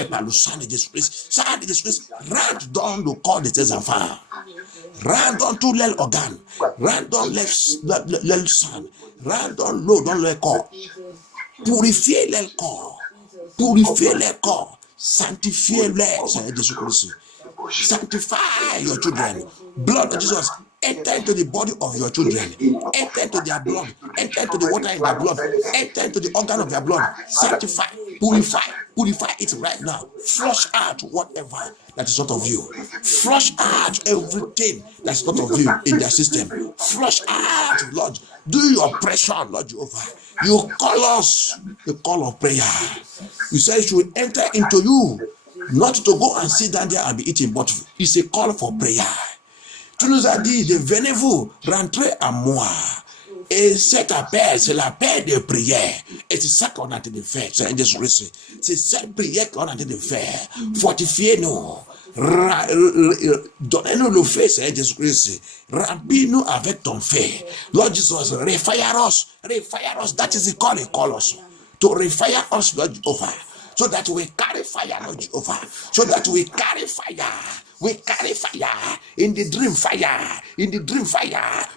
par le sang de Jésus-Christ. Sang de Jésus-Christ rentre dans le corps de tes enfants, rentre dans tous leurs organes, rentre dans leur sang, rentre dans l'eau dans leur corps, purifiez leur corps, sanctifiez-les, Seigneur Jésus-Christ. Sanctify your children. Blood of Jesus, enter into the body of your children, enter into their blood, enter into the water in their blood, enter into the organ of their blood. Sanctify, purify it right now. Flush out whatever that is not of you. Flush out everything that's not of you in their system. Flush out, Lord. Do your pressure, Lord Jehovah. You call us a call of prayer. You say it should enter into you. Not to go and sit down there and be eating, but it's a call for prayer. Tu nous as dit, venez-vous, rentrez à moi. Et cet appel, c'est l'appel de prière. Et c'est ça qu'on a en train de faire, Seigneur Jésus-Christ. C'est cette prière qu'on a en train de faire. Fortifiez-nous. Donnez-nous le feu, Seigneur Jésus-Christ. Remplis-nous avec ton feu. Lord Jesus, refire us. That is the call he calls us. To refire us, Lord Jehovah. So that we carry fire, Lord Jehovah. So that we carry fire. We carry fire in the dream fire,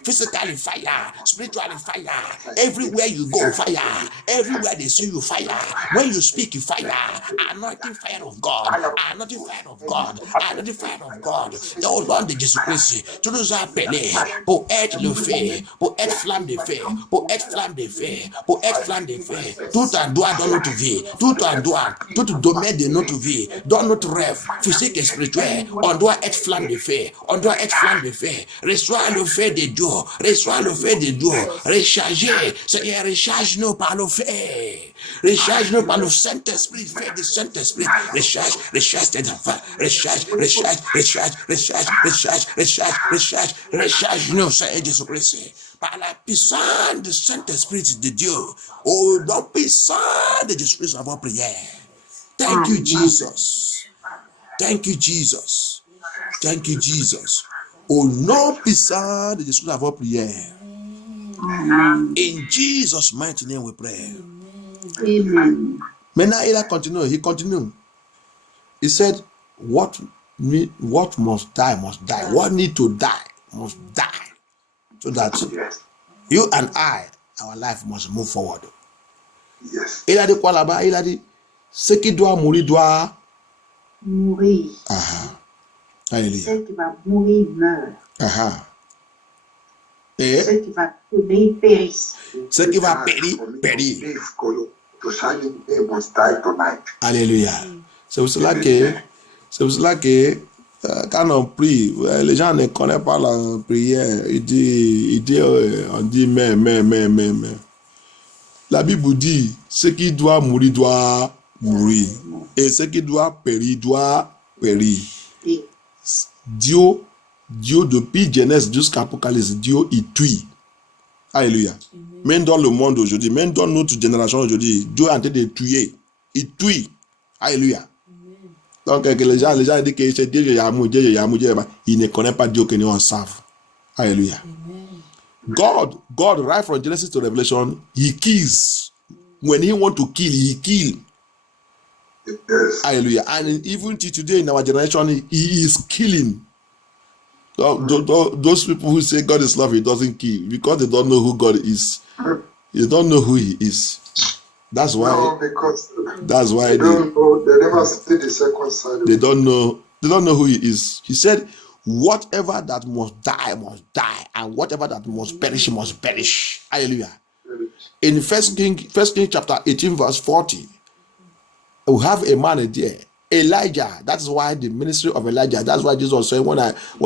physically fire, spiritually fire. Everywhere you go, fire. Everywhere they see you, fire. When you speak, fire. Anointing fire of God. Anointing fire of God. Anointing fire of God. Oh Lord de Jésus-Christ, tu nous as appelés pour être le feu, pour être flamme de feu, pour être flamme de feu, pour être flamme de feu. Tout en doit dans notre vie, tout en doit, tout domaine de notre vie, dans notre rêve, physique et spirituel. On doit être flamme de feu. On doit être flamme de feu. Reçois le feu de Dieu. Reçois le feu de Dieu. Rechargez. Seigneur, recharge-nous par le feu. Recharge-nous par le Saint-Esprit. Feu du Saint-Esprit. Recharge tes enfants. Recharge-nous, Seigneur Jésus-Christ. Par la puissance du Saint-Esprit de Dieu. Au nom puissant de Jésus-Christ, avant prière. Thank you, Jesus. Thank you, Jesus. Thank you, Jesus. Au nom puissant de Jésus, avant prière. In Jesus' mighty name we pray. Amen. Maintenant, il a continué. He continued. He said, what what must die must die. What need to die must die. So that Yes. you and I, our life must move forward. Yes. Il a dit quoi là-bas? Il a dit, ce qui doit mourir doit mourir. Alléluia. Celle qui va mourir meurt. Et Celle qui va périr périsse. ce qui va périr, périr. They must die tonight. Alléluia. C'est pour cela que quand on prie, les gens ne connaissent pas la prière. On dit mais. La Bible dit, ce qui doit mourir doit mourir. Et ce qui doit périr doit périr. Et Dieu, depuis Genèse jusqu'à Apocalypse, Dieu, il tue. Alléluia. Même dans le monde aujourd'hui, même dans notre génération aujourd'hui, Dieu est en train de tuer. Il tue. Alléluia. Donc, que les gens disent que c'est Dieu, ils ne connaissent pas Dieu que nous en savons. Alléluia. God, right from Genesis to Revelation, he kills. When he wants to kill, he kills. Yes. Hallelujah. And even till today in our generation, he is killing. Those people who say God is love, he doesn't kill because they don't know who God is. They don't know who he is. That's why. No, because That's why they don't know. They never see the second side. they don't know. They don't know who he is. He said, "Whatever that must die, and whatever that must perish." Hallelujah. In First King chapter 18 verse 40, we have a man there, Elijah. That's why the ministry of Elijah. That's why Jesus said, when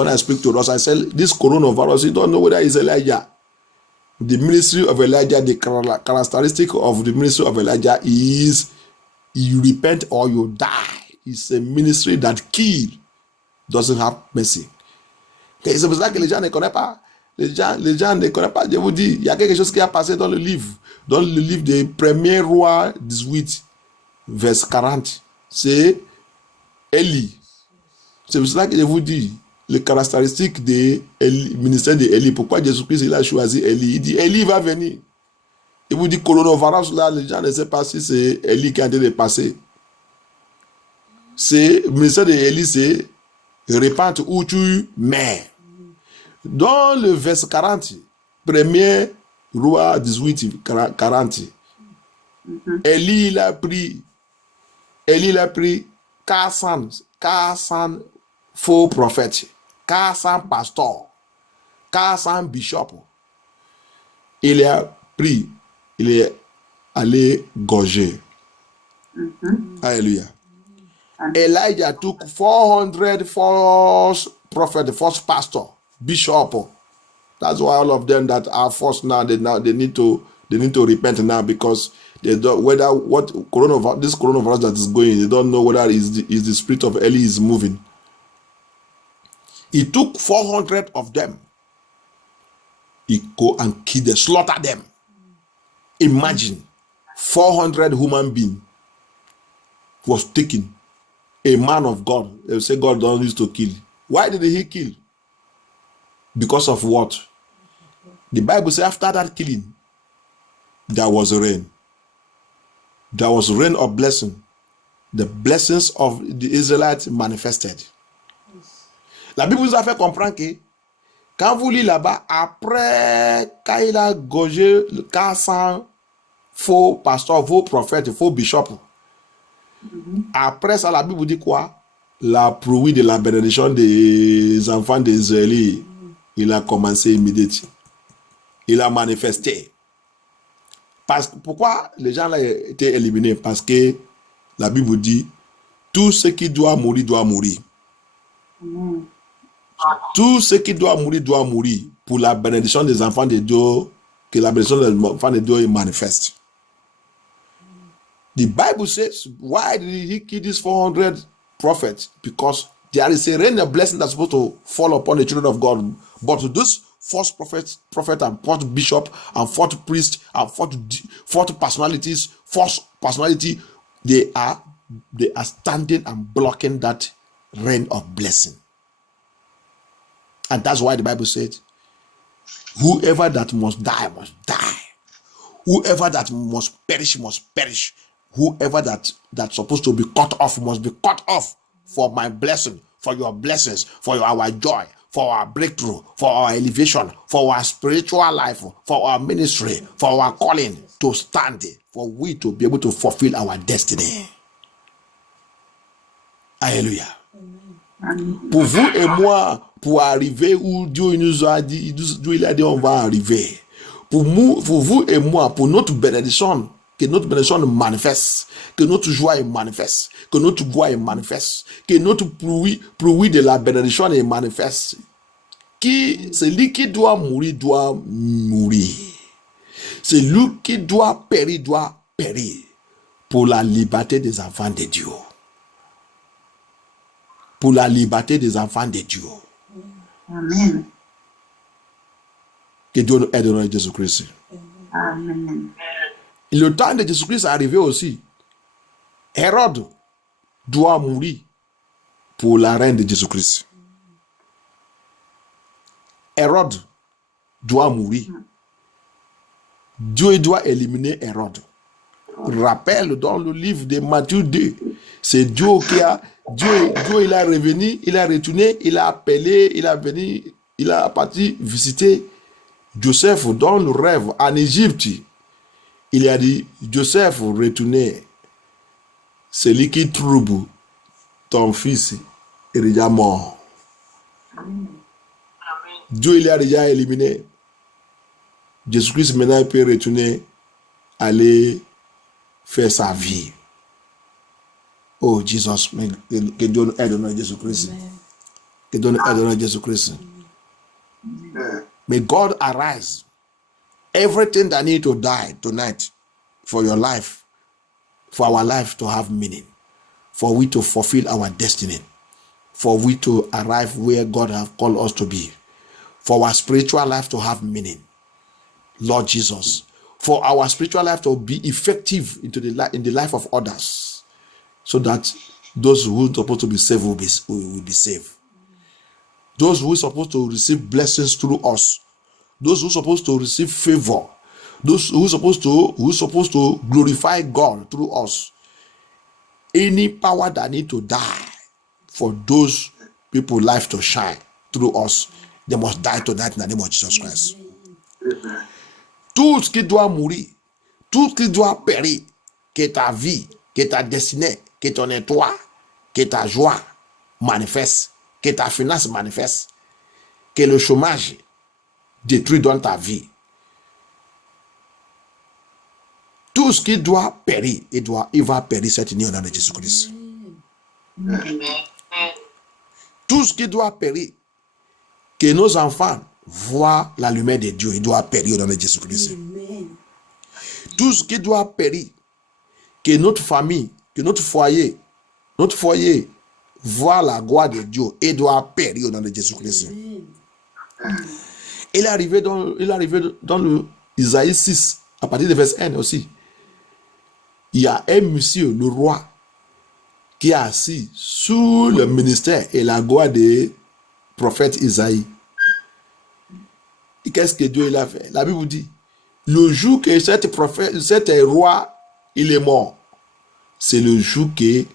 I speak to us, I said, this coronavirus, you don't know whether it's Elijah. The ministry of Elijah, the characteristic of the ministry of Elijah is you repent or you die. It's a ministry that kills, doesn't have mercy. Et c'est pour ça que les gens ne connaissent pas. Les gens ne connaissent pas. Je vous dis, il y a quelque chose qui a passé dans le livre des premiers rois 18, verset 40. C'est Élie. C'est pour cela que je vous dis, les caractéristiques du ministère d'Élie. Pourquoi Jésus-Christ il a choisi Élie? Il dit, Élie va venir. Il vous dit, coronavirus là, les gens ne savent pas si c'est Élie qui est en train de passer. Le ministère d'Élie, c'est répandre où tu meurs. Dans le verset 40, premier roi 18, 40, Élie il a pris 400 faux prophètes, 400 pasteurs, 400 bishops. Il est allé gorger. Alléluia. Elijah took 400 false prophets, false pastors, bishops. That's why all of them that are false now, they need to repent now, because they don't this coronavirus that is going, they don't know whether is the spirit of Eli is moving. He took 400 of them. He go and kill them, slaughter them. Imagine 400 human beings was taken. A man of God. They say God don't used to kill. Why did he kill? Because of what? The Bible says after that killing, there was rain. There was rain of blessing. The blessings of the Israelites manifested. La Bible nous a fait comprendre que quand vous lisez là-bas, après quand il a gorgé 400 faux pasteurs, faux prophètes, faux bishops, après ça, la Bible dit quoi? La pluie de la bénédiction des enfants d'Israël, il a commencé immédiatement. Il a manifesté. Pourquoi les gens là étaient éliminés? Parce que la Bible dit tout ce qui doit mourir doit mourir. Tout ce qui doit mourir pour la bénédiction des enfants de Dieu, que la bénédiction des enfants de Dieu est manifeste. The Bible says, why did he kill these 400 prophets? Because there is a rain of blessing that's supposed to fall upon the children of God. But those false prophets and false bishop and false priest and false personalities, they are standing and blocking that rain of blessing. And that's why the Bible said, whoever that must die must die. Whoever that must perish. Whoever that's supposed to be cut off must be cut off for my blessing, for your blessings, for our joy, for our breakthrough, for our elevation, for our spiritual life, for our ministry, for our calling to stand, for we to be able to fulfill our destiny. Alléluia. Pour vous et moi, pour arriver où Dieu nous a dit, Dieu il a dit on va arriver. Pour vous et moi, pour notre bénédiction, que notre bénédiction manifeste, que notre joie est manifeste, que notre gloire est manifeste, que notre pluie de la bénédiction est manifeste. Celui qui doit mourir, doit mourir. Celui qui doit périr pour la liberté des enfants de Dieu. Pour la liberté des enfants de Dieu. Amen. Que Dieu nous aide dans Jésus-Christ. Amen. Le temps de Jésus-Christ est arrivé aussi. Hérode doit mourir pour la reine de Jésus-Christ. Hérode doit mourir. Dieu doit éliminer Hérode. Rappelle dans le livre de Matthieu 2, c'est Dieu qui a Dieu il a revenu, il a retourné, il a appelé, il a parti visiter Joseph dans le rêve en Égypte. Il a dit, Joseph, retournez. Celui qui trouble ton fils est déjà mort. Dieu il a déjà éliminé. Jésus-Christ maintenant il peut retourner, aller faire sa vie. Oh Jesus, que Dieu nous aide dans Jésus-Christ. Que Dieu nous aide dans Jésus-Christ. May God arise. Everything that need to die tonight for your life, for our life to have meaning, for we to fulfill our destiny, for we to arrive where God has called us to be, for our spiritual life to have meaning. Lord Jesus, for our spiritual life to be effective in the life of others, so that those who are supposed to be saved will be saved. Those who are supposed to receive blessings through us, those who are supposed to receive favor, those who are supposed to glorify God through us. Any power that need to die for those people's life to shine through us, they must die tonight in the name of Jesus Christ. Tout ce qui doit mourir, tout ce qui doit périr, que ta vie, que ta destinée, que ton étoile, que ta joie manifeste, que ta finance manifeste, que le chômage détruit dans ta vie. Tout ce qui doit périr, il va périr cette nuit au nom de Jésus-Christ. Tout ce qui doit périr, que nos enfants voient la lumière de Dieu, il doit périr au nom de Jésus-Christ. Tout ce qui doit périr, que notre famille, que notre foyer voit la gloire de Dieu, il doit périr au nom de Jésus-Christ. Il est arrivé dans le Isaïe 6, à partir du verset 1 aussi. Il y a un monsieur, le roi, qui est assis sous le ministère et la gloire des prophètes Isaïe. Et qu'est-ce que Dieu il a fait? La Bible dit, le jour que cet roi, il est mort, c'est le jour que le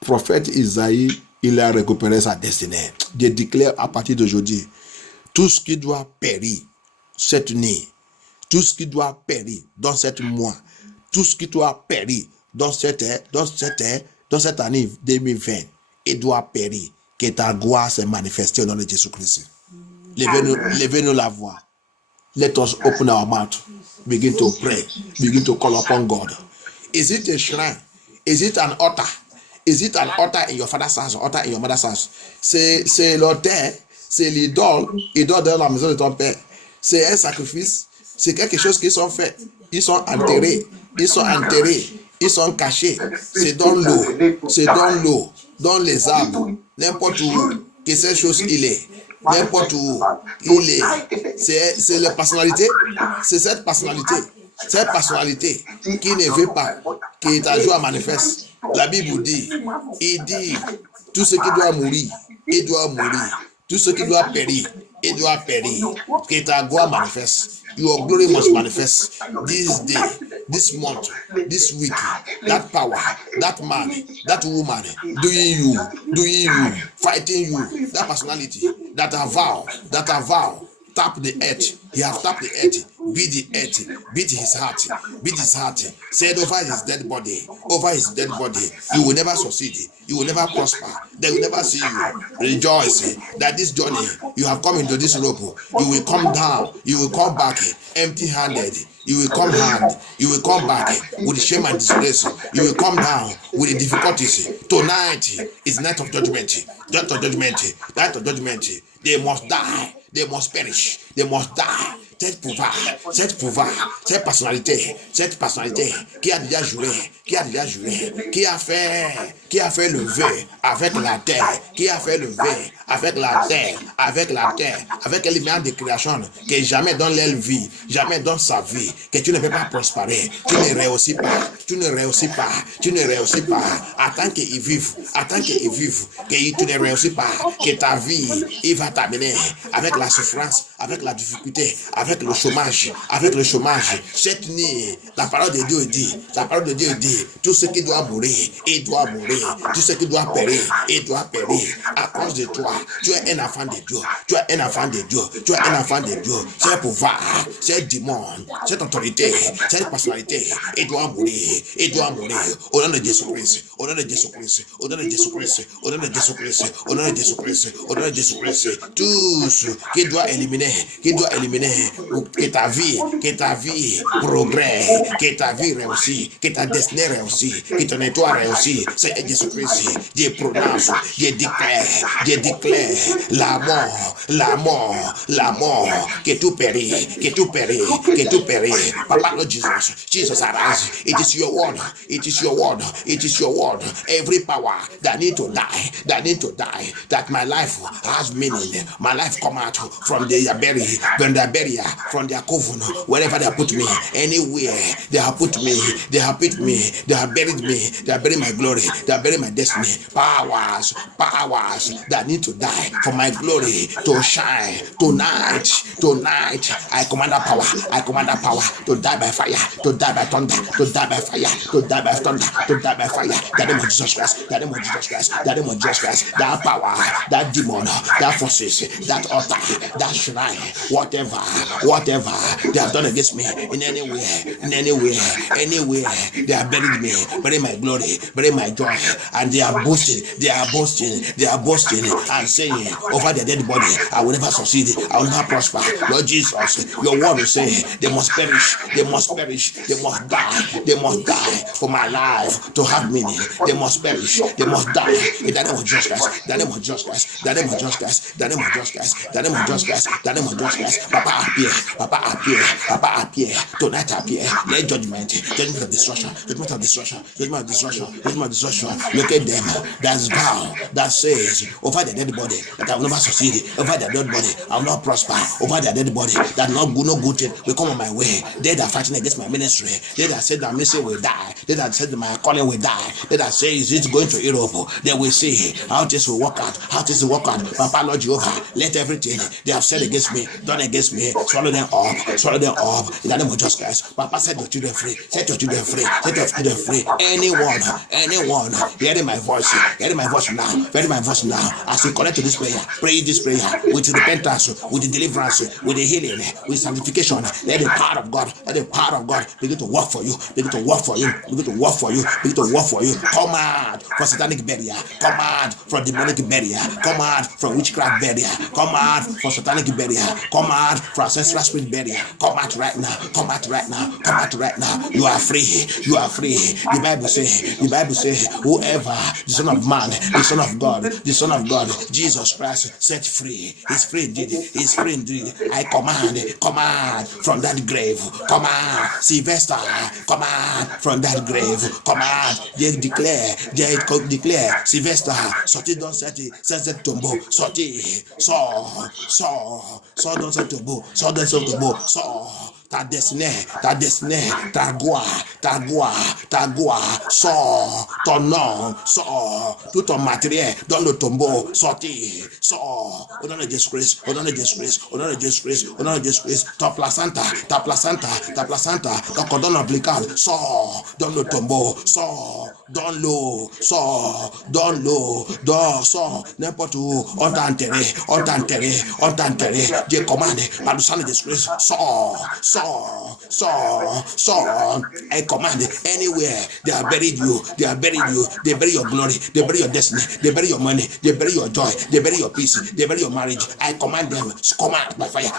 prophète Isaïe, il a récupéré sa destinée. Dieu déclare à partir d'aujourd'hui, tout ce qui doit périr cette nuit, tout ce qui doit périr dans cette mois, tout ce qui doit périr dans cette année 2020, il doit périr. Que ta gloire se manifeste au nom de Jésus-Christ. Levez-nous la voix. Let us open our mouth. Begin to pray. Begin to call upon God. Is it a shrine? Is it an altar? Is it an altar in your father's house, altar in your mother's house? C'est l'autel, c'est l'idole de la maison de ton père. C'est un sacrifice. C'est quelque chose qu'ils sont faits. Ils sont enterrés. Ils sont cachés. C'est dans l'eau, dans les arbres, n'importe où que cette chose il est. N'importe où il est. C'est la personnalité. C'est cette personnalité qui ne veut pas que ta joie manifeste. La Bible dit, il dit, tout ce qui doit mourir, il doit mourir. Tout ce qui doit périr, it doit périr, que ta gloire manifeste. Your glory must manifest this day, this month, this week. That power, that man, that woman, doing you, fighting you, that personality, that a vow, tap the earth. He have tapped the earth, beat the earth, beat his heart, said over his dead body, you will never succeed, you will never prosper, they will never see you. Rejoice that this journey you have come into this rope, you will come down, you will come back empty-handed. You will come back with shame and disgrace. You will come down with the difficulties. Tonight is night of judgment. Night of judgment. They must die. They must perish. They must die. Cette pouvoir, cette personnalité qui a déjà juré, qui a fait le vœu avec la terre, avec l'élément de création, que jamais dans leur vie, jamais dans sa vie, que tu ne peux pas prospérer, tu ne réussis pas, en tant qu'ils vivent, que tu ne réussis pas, que ta vie, il va t'amener avec la souffrance, avec la difficulté, avec le chômage. Cette nuit, la parole de Dieu dit, tout ce qui doit mourir, il doit mourir, tout ce qui doit périr, il doit périr, à cause de toi. Tu es un enfant de Dieu, c'est pouvoir, c'est démon, cette autorité, cette personnalité, il doit mourir, au nom de Jésus-Christ, tout ce qui doit éliminer, que ta vie progresse, que ta vie réussit, que ta destinée réussit, que ton étoile réussit, c'est Jésus-Christ. Dieu prononce, Dieu déclare la mort, que tout périt. Papa, Lord Jesus arise. It is your word. Every power that need to die, that my life has meaning, my life come out from their barrier, from their coven, wherever they have put me, anywhere they have put me, they have buried me, they have buried my glory, they have buried my destiny. Powers that need to die for my glory to shine tonight. I command that power to die by fire, to die by thunder, to die by fire, to die by thunder, to die by fire. That name of Jesus Christ, that power, that demon, that forces, that altar, that shrine, whatever they have done against me in anywhere, they have buried me, buried my glory, buried my joy, and they are boasting and saying over their dead body, I will never succeed, I will never prosper. Lord Jesus, your word will say they must perish, they must die for my life to have meaning. They must perish, they must die in the name of Jesus Christ, the name of Jesus Christ. Papa appear, tonight appear. Let judgment of destruction. Locate them. That's vow that says over the dead body that I will never succeed, over their dead body I will not prosper, over their dead body that no good thing will come on my way. They that fighting against my ministry, they that said that ministry will die, they that said that my calling will die, they that say is it going to Europe, they will see how this will work out, Papa Lord Jehovah, let everything they have said against me, done against me, swallow them up in the name of Jesus Christ. Papa, set your children free. Anyone hearing my voice now, as we connect to this prayer, pray this prayer with repentance, with deliverance, with the healing, with sanctification. Let the power of God begin to work for you. Come out from satanic barrier, come out from demonic barrier, come out from witchcraft barrier, come out from satanic barrier, come out from ancestral spirit barrier. Come out right now. You are free. The Bible says, whoever the Son of Man, the Son of God, Jesus Christ set free. He's free indeed. I command from that grave. Come out, Sylvester. Come out from that grave. Come out. They declare, Sylvester. Sorti dans cette tombeau. Sorti. Sors dans cette tombeau. Sors. ta destinée, ta gloire, sors ton nom, sors tout ton matériel dans le tombeau, sortir, sors, au nom de Jésus-Christ, au nom de Jésus-Christ, au nom de Jésus-Christ, au nom de Jésus-Christ, ta placenta, ton cordon ombilical, sors dans le tombeau, sors dans l'eau, sors dans l'eau, sors n'importe où, on t'a enterré, Dieu commande par le sang de Jésus-Christ, sors, I command anywhere they are buried you, they bury your glory, they bury your destiny, they bury your money, they bury your joy, they bury your peace, they bury your marriage. I command them, come out by fire,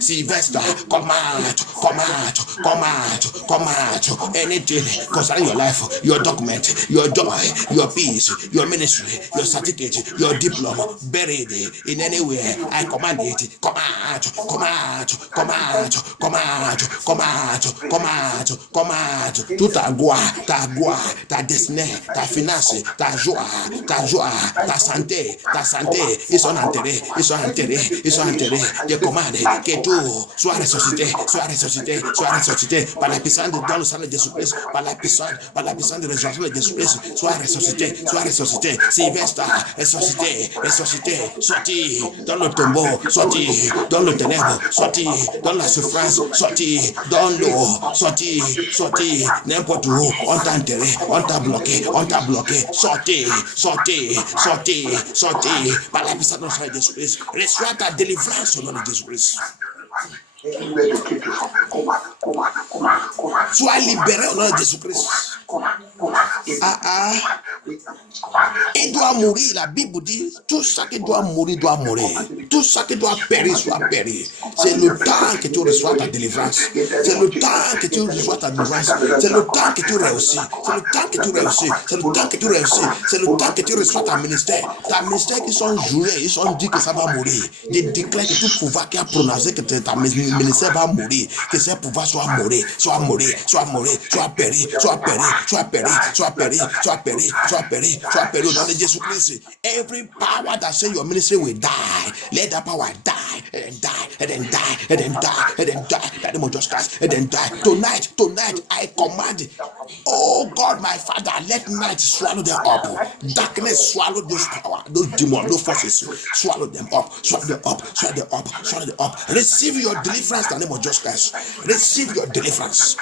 Sylvester, come out, anything concerning your life, your document, your joy, your peace, your ministry, your certificate, your diploma, buried in anywhere. I command it, come out, toute ta gloire, ta destinée, ta finance, ta joie, ta santé, ils sont enterrés. Je commande que tout soit ressuscité par la puissance dans le sang de Jésus-Christ, par la puissance de résurrection de Jésus-Christ, soit ressuscité. Sylvestre, ressuscité, sorti dans le tombeau, sorti dans le ténèbre, sorti dans la souffrance, sorti dans l'eau, sorti n'importe où, on t'a enterré, on t'a bloqué, sorti par la puissance de Jésus-Christ. Reçois ta délivrance au nom de Jésus-Christ. Sois libéré au nom de Jésus-Christ. Il doit mourir. La Bible dit tout ça qui doit mourir doit mourir. Tout ça qui doit périr soit périr. C'est le temps que tu reçois ta délivrance. C'est le temps que tu reçois ta délivrance. C'est le temps que tu réussis. C'est le temps que tu réussis. C'est le temps que tu reçois ta ministère. Ta ministère qui sont joués, ils sont dit que ça va mourir. Je déclare que tout pouvoir qui a prononcé que ta ministère va mourir, que ce pouvoir soit péri au nom de Jésus-Christ. Every power that say your ministry will die, let that power die, and then die. That demon just cast, and then die. Tonight, I command, oh God, my Father, let night swallow them up. Darkness swallow those power, those demons, those forces, swallow them up. Receive your deliverance in the name of Jesus Christ. Receive your deliverance.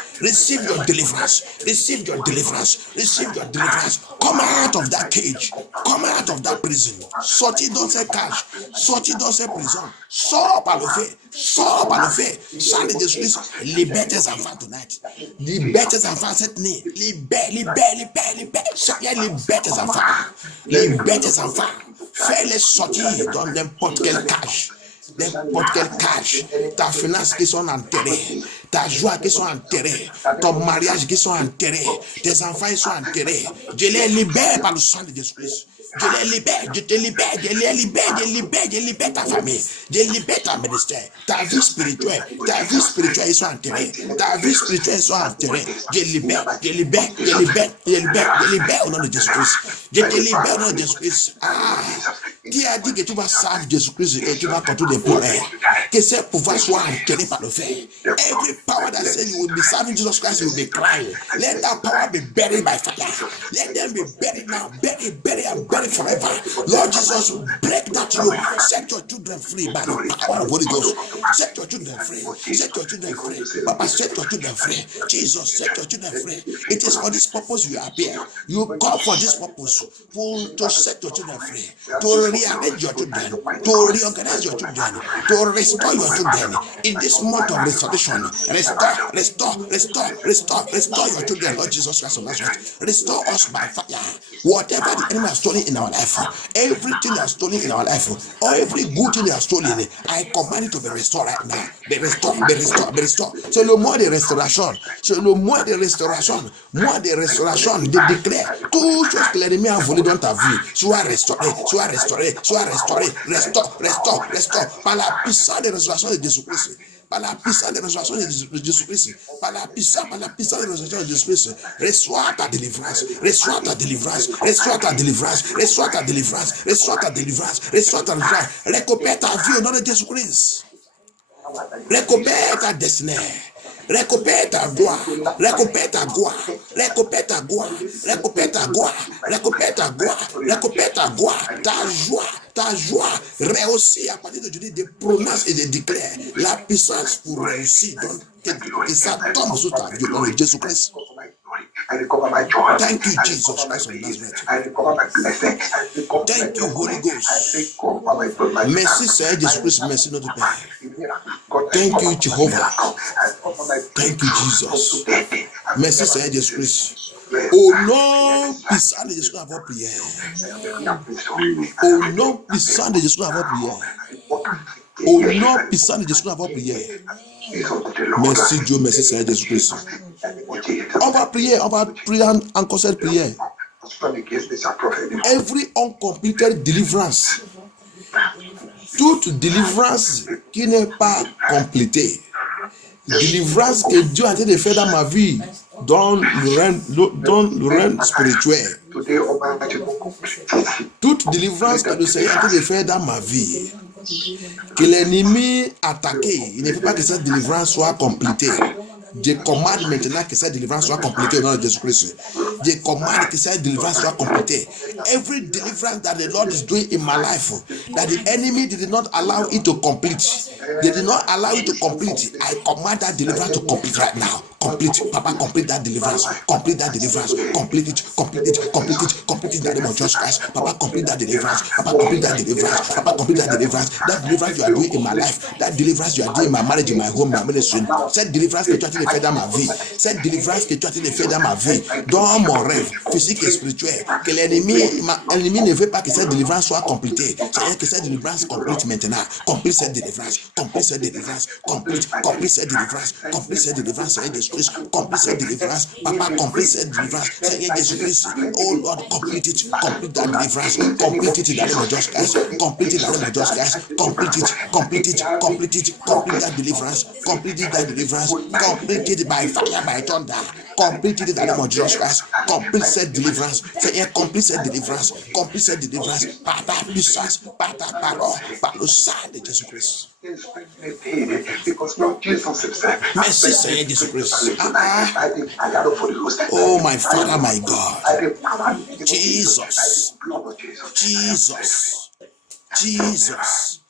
Come out of that cage. Come out of that prison. Sorti dans ces cages. Sorti dans ces prisons. Sors par le feu. Sang de Jésus-Christ. Libère tes enfants tonight. Libère tes enfants cette nuit. Libère. Seigneur, libère tes enfants. Fais-les sortir dans n'importe quelle cage. Ta finance qui sont enterrés, ta joie qui sont enterrés, ton mariage qui sont enterrés, tes enfants qui sont enterrés. Je les libère par le sang de Jésus-Christ. Je te libère ta famille, je libère ta ministère, ta vie spirituelle, ils sont enterrés, je libère au nom de Jésus-Christ. Je te libère au nom de Jésus-Christ. Qui a dit que tu vas servir Jésus-Christ et tu vas continuer de pleurer? Que ce pouvoir soit enterré par le feu. Every power that says you will be serving Jesus Christ, you will be crying. Let that power be buried by fire. Let them be buried now. Bury forever. Lord Jesus, break that yoke. Set your children free by the power of Holy Ghost. Set your children free. Papa, set your children free. Jesus, set your children free. It is for this purpose you appear. You come for this purpose to set your children free, to rearrange your children, to reorganize your children, to restore your children. In this month of restoration, restore your children, Lord Jesus Christ of Nazareth. Restore us by fire. Whatever the enemy has stolen in our life, everything they have stolen in our life, or every good thing they have stolen, I command it to be restored right now. Be restored. C'est le mois de restauration. Mois de restauration, de déclare tout chose que l'ennemi a volé dans ta vie soit restauré. Restaure par la puissance de restauration de Jésus-Christ. Par la puissance de résurrection de Jésus-Christ, par la puissance de résurrection de Jésus-Christ, reçois ta délivrance. Récupère ta vie au nom de Jésus-Christ. Récupère ta destinée. Récupère ta gloire, récupère ta gloire, récupère ta gloire, récupère ta gloire, récupère ta gloire, récupère ta gloire, ta joie, réussit à partir d'aujourd'hui des promesses et des déclare la puissance pour réussir. Donc, que ça tombe sur ta vie au nom de Jésus-Christ. Thank you, Jesus Christ of Nazareth. Thank you, Holy Ghost. Merci, Seigneur Jésus-Christ, merci notre Père. Thank you, Jehovah. Thank you, Jesus. Merci, Seigneur Jésus-Christ. Au nom puissant de Jésus, nous avons prié. Au nom puissant de Jésus, nous avons prié. Au nom puissant de Jésus, nous avons prié. Merci Dieu, merci Seigneur Jésus-Christ. On va prier encore cette prière. Every uncompleted deliverance, toute délivrance qui n'est pas complétée, délivrance que Dieu a en train de faire dans ma vie, dans le règne spirituel, toute délivrance que le Seigneur a en train de faire dans ma vie, que l'ennemi attaqué, il ne faut pas que cette délivrance soit complétée. Je commande maintenant que cette délivrance soit complétée au nom de Jésus-Christ. Je commande que cette délivrance soit complétée. Every deliverance that the Lord is doing in my life, that the enemy did not allow it to complete, they did not allow it to complete, I command that deliverance to complete right now. Complete, Papa, complete that deliverance. Complete that deliverance. Complete it, complete it, complete it, complete it in the name of Jesus Christ. Papa, complete that deliverance. Papa, complete that deliverance. Papa, complete that deliverance. That deliverance you are doing in my life, that deliverance you are doing in my marriage, in my home, my ministry. Cette délivrance que tu as été fait dans ma vie, cette délivrance que tu as été fait dans ma vie, dans mon rêve physique et spirituel, que l'ennemi ne veut pas que cette délivrance soit complétée. C'est-à-dire que cette délivrance complète maintenant. Complète cette délivrance. Complète cette délivrance. Complète cette délivrance. Complète cette délivrance. Complete cette délivrance. Papa, complete cette délivrance. Seigneur Jésus-Christ. Oh Lord, complete it. Complete that deliverance. Complete it in the name of Jesus Christ. Complete it in the name of Jesus Christ. Complete it. Complete it. Complete it. Complete that deliverance. Complete that deliverance. Complete it by fire, by thunder. Complete it in the name of Jesus Christ. Complete cette délivrance. Seigneur, complete cette délivrance. Complete cette délivrance. Par ta puissance, par ta parole, par le sang de Jésus-Christ. Merci Seigneur Jésus-Christ. Oh my Father, my God. Jesus. Jesus. Jesus.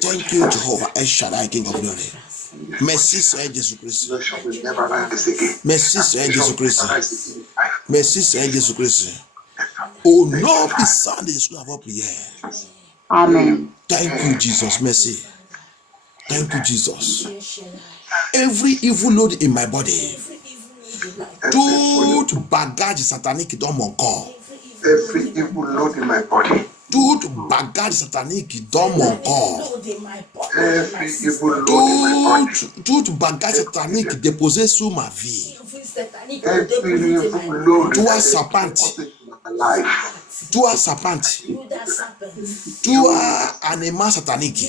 Thank you, Jehovah El Shaddai, King of Glory. Merci Seigneur Jésus-Christ. Merci Seigneur Jésus-Christ. Merci Seigneur Jésus-Christ. Au nom puissant de Jésus, nous avons prié. Amen. Thank you, Jesus. Merci. Thank you, Jesus. Every evil load in my body, tout bagage satanique dans mon corps, Every evil load in my body, tout bagage satanique dans mon corps, every evil load in my body, tout bagage satanique déposé sur ma vie, every evil load toi serpente, in my life, toi serpente, toi animal satanique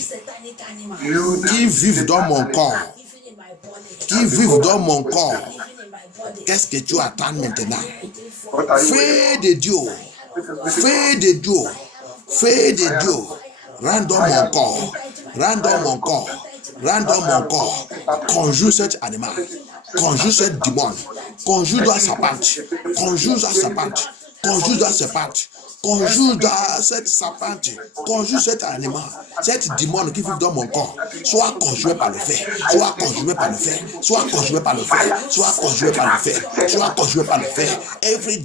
qui vivent dans mon corps, qui vivent dans mon corps, qu'est-ce que tu attends maintenant? Fais de Dieu, fais de Dieu, fais de Dieu, rentre dans mon corps, rentre dans mon corps, rentre dans mon corps, conjure cet animal, conjure cette démon, conjure dans sa pente, conjure dans sa pente, conjure dans sa pente. Conjure dans cette serpente, conjure cet animal, cette démon qui vit dans mon corps, soit conjuré par le fer, soit conjuré par le fer, soit conjuré par le fer, soit conjuré par le fer, soit conjuré par le fer. Every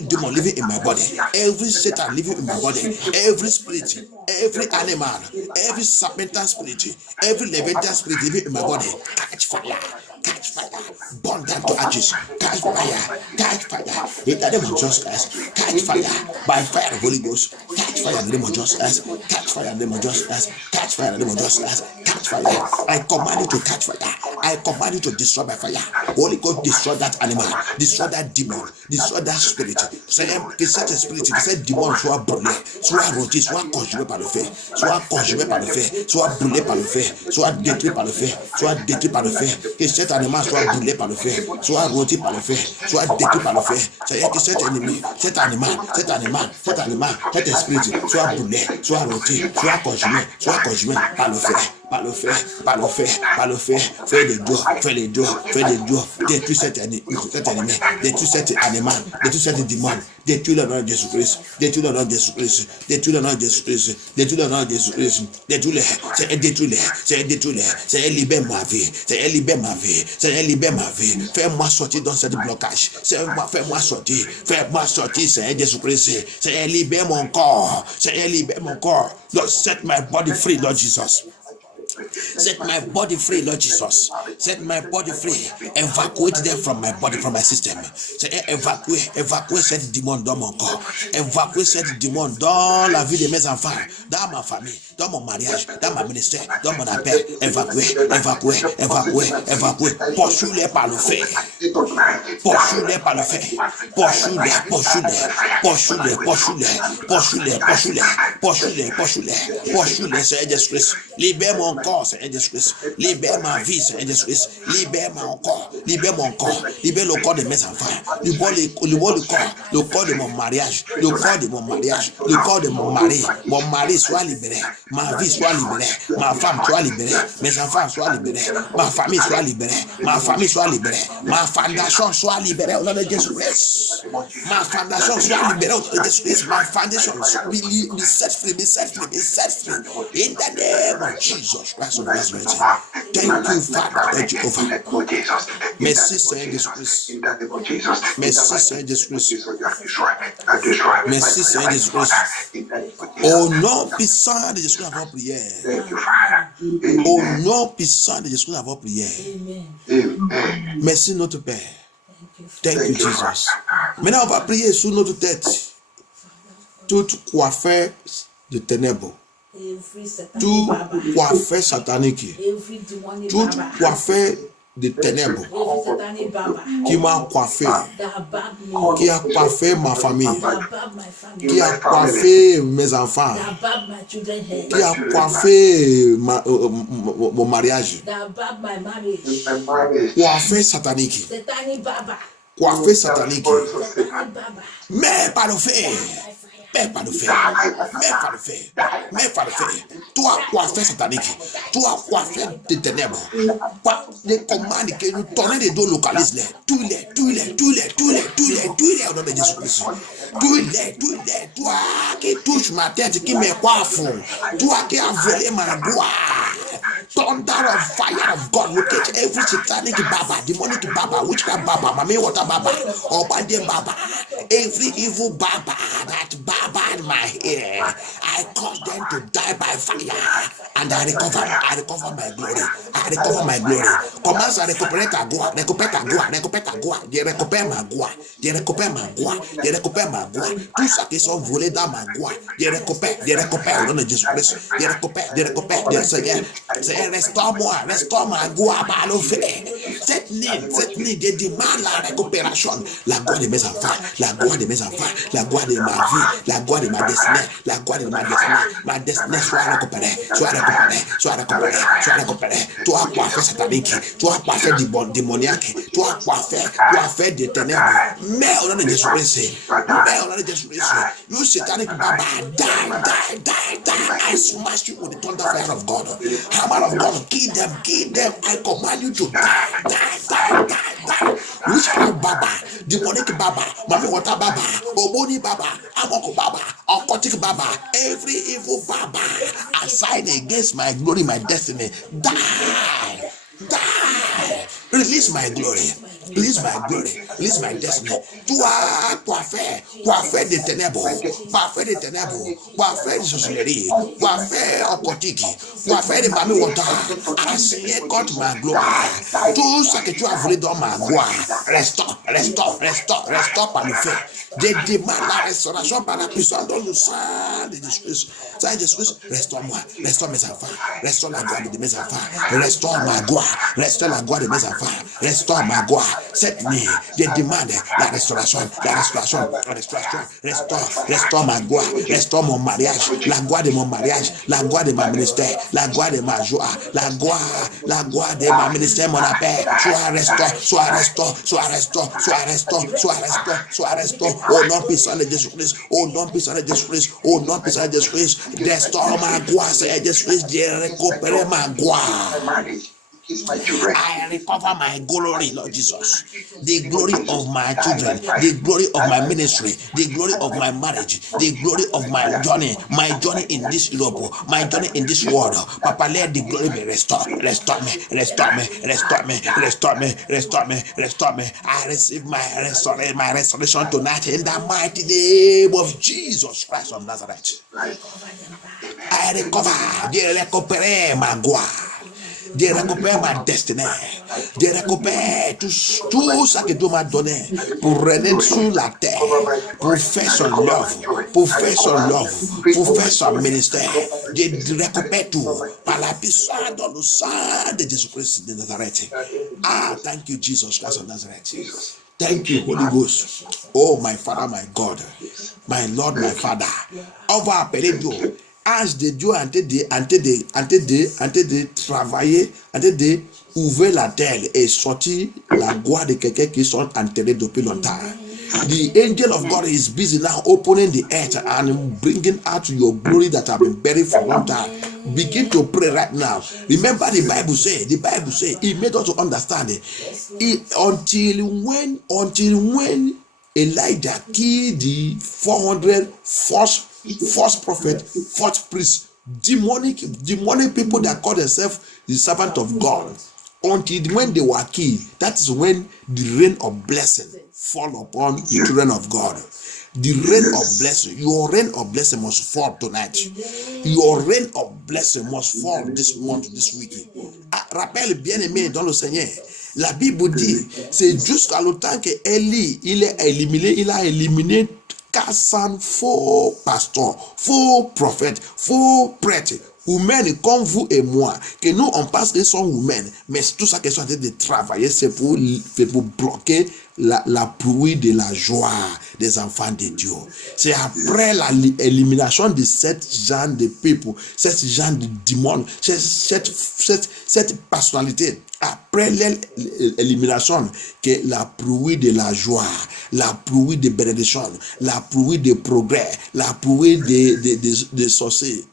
demon living in my body, every Satan living in my body, every spirit, every animal, every serpentine spirit, every leviathan spirit living in my body, catch fire. Catch fire, burn down to ashes, catch fire, in the name of Jesus Christ, catch fire, by fire of Holy Ghost, catch fire in the name of Jesus Christ, catch fire in the name of Jesus Christ, catch fire in the name of Jesus Christ, catch fire. I command you to catch fire, I command you to destroy by fire. Holy Ghost, destroy that animal, destroy that demon, destroy that spirit. Que cet esprit, que cette démon soit brûlé, soit rôti, soit conjuré par le feu, soit conjuré par le feu, soit brûlé par le feu, soit détruit par le feu, soit détruit par le feu. Que cet animal soit brûlé par le feu, soit rôti par le feu, soit détruit par le feu. C'est-à-dire que cet ennemi, cet animal, cet esprit soit brûlé, soit rôti, soit conjuré par le feu. par le feu, par le feu, par le feu, fais des dieux, fais les dieux, fais des dieux, détruis cet ennemi, détruis cet animal, détruis cette démon, détruis le nom de Jésus-Christ, détruis le nom de Jésus-Christ, détruis le nom de Jésus-Christ, détruis le nom de Jésus-Christ, détruis-les, c'est détruis-les, c'est détruis-les, c'est libère ma vie, c'est libère ma vie, c'est libère ma vie, fais-moi sortir dans ce blocage, fais-moi sortir, c'est Jésus-Christ, c'est libère mon corps, c'est libère mon corps, Lord, set my body free, Lord Jesus. Set my body free, Lord Jesus. Set my body free. Evacuate them from my body, from my system. Évacuer cette démon dans mon corps. Évacuer cette démon dans la vie de mes enfants, dans ma famille, dans mon mariage, dans ma ministère, dans mon appel. Évacuer. Poursuis-les par le feu. Poursuis-les par le feu. Poursuis-les, Seigneur Jésus-Christ. Libère mon corps, Seigneur Jésus-Christ. Libère ma vie, Seigneur Jésus-Christ. Libère mon corps. Libère le corps de mes enfants. Libère le corps de mon mariage. Le corps de mon mari. Mon mari soit libéré. Ma vie soit libérée. Ma femme soit libérée. Mes enfants soient libérés. Ma famille soit libérée. Ma fondation soit libérée au nom de Jésus-Christ. Ma fondation soit libérée au nom de Jésus-Christ. Ma fondation be set free. In the name of Jesus Christ of Nazareth. Thank you, Father, Jehovah. Merci, Seigneur Jésus-Christ. Merci, Seigneur Jésus-Christ. Merci, Seigneur Jésus-Christ. Au nom puissant de Jésus-Christ, avant prière. Au nom puissant de Jésus-Christ, avant prière. Merci, notre Père. Thank you, Jesus. Maintenant, on va prier sur notre tête. Toute coiffure de ténèbres. Tout coiffeur satanique, toute coiffeur de ténèbres qui m'a coiffé, qui a coiffé ma famille, qui a coiffé mes enfants, qui a coiffé mon mariage, coiffeur satanique, mais par le fait. Mais par le fait. Toi, coiffeur satanique, toi, coiffeur de ténèbres, des commandes que nous tournons des dos localisent-les. Tous-les, au nom de Jésus-Christ. Tous-les, toi qui touches ma tête, qui me coiffe, toi qui as volé ma gloire. Thunder of fire of God, locate every satanic baba, demonic baba, witchcraft baba, mami water baba, obadiah baba, every evil baba that baba in my hair, I cause them to die by fire, and I recover my glory. Commence à récupérer ta gloire, récupère ta gloire, je récupère ma gloire. Tout ça qui sont volés dans ma gloire, je récupère au nom de Jésus-Christ, je récupère, Seigneur. Restaure-moi, ma gloire par le feu. Cette nuit, je demande la récupération. La gloire de mes enfants, la gloire de ma vie, la gloire de ma destinée, ma destinée soit récupérée. Toi, coiffeur satanique, toi, coiffeur démoniaque, toi, coiffeur de ténèbres, mais au nom de Jésus-Christ, you satanic baba, die. I smash you with the thunder fire of God. Hammer of God, kill them. I command you to die. Witchcraft baba, demonic baba, mami water baba, oboni baba, amoko baba, occultic baba, every evil baba assigned against my glory, my destiny, die. Release my glory. Release my destiny. Toi, coiffeur de ténèbres, coiffeur de sorcellerie, coiffeur occultique, coiffeur de mami water, assigné contre ma gloire. Tout ce que tu as volé dans ma gloire, restaure par le feu. Je demande la restauration par la puissance dans le sang de Jésus-Christ. Saint Jésus-Christ, restaure-moi, restaure mes enfants, restaure la gloire de mes enfants, restaure ma gloire, restaure la gloire de mes enfants, restaure ma gloire. Cette nuit, They demand la restauration, la restauration, la restauration. Restaure ma gloire, restaure mon mariage, la gloire de mon mariage, la gloire de ma ministère, la gloire de ma joie, la gloire de ma ministère, mon appel. Sois restaure. Au nom puissant de Jésus-Christ, au nom puissant de Jésus-Christ, au nom puissant de Jésus-Christ, restaure ma gloire, Seigneur Jésus-Christ, j'ai récupéré ma gloire. I recover my glory, Lord Jesus. The glory of my children, the glory of my ministry, the glory of my marriage, the glory of my journey in this Europe, my journey in this world. Papa, let the glory be restored. Restore me. I receive my restoration tonight in the mighty name of Jesus Christ of Nazareth. I recover, j'ai récupéré ma gloire. Je récupère ma destinée. Je récupère tout ce que Dieu m'a donné pour régner sur la terre, pour faire son œuvre, pour faire son ministère. Je récupère tout par la puissance dans le sang de Jésus-Christ de Nazareth. Ah, thank you, Jesus Christ of Nazareth. Thank you, Holy Ghost. Oh, my Father, my God, my Lord, my Father. On va appeler Dieu. Ange de Dieu en train de travailler, en train de ouvrir la terre et sortir la gloire de quelqu'un qui sont enterrés depuis longtemps. The angel of God is busy now opening the earth and bringing out your glory that have been buried for a long time. Begin to pray right now. Remember the Bible say, it made us to understand it. Until when Elijah killed the 400 false prophet, false priest, demonic people that call themselves the servant of God. Until when they were killed, that is when the rain of blessing fall upon the children of God. The rain of blessing, your rain of blessing must fall tonight. Your rain of blessing must fall this month, this week. Rappelle bien-aimé dans le Seigneur. La Bible dit, c'est jusqu'à le temps que Élie, il a éliminé 400 faux pasteurs, faux prophètes, faux prêtres, humains comme vous et moi, que nous on pense qu'ils sont humains, mais tout ça qu'ils sont en train de travailler, c'est pour bloquer la pluie de la joie des enfants de Dieu. C'est après l'élimination de cette genre de people, cette genre de démons, cette personnalité, après l'élimination, que la pluie de la joie, la pluie de bénédiction, la pluie de progrès, la pluie de sorciers,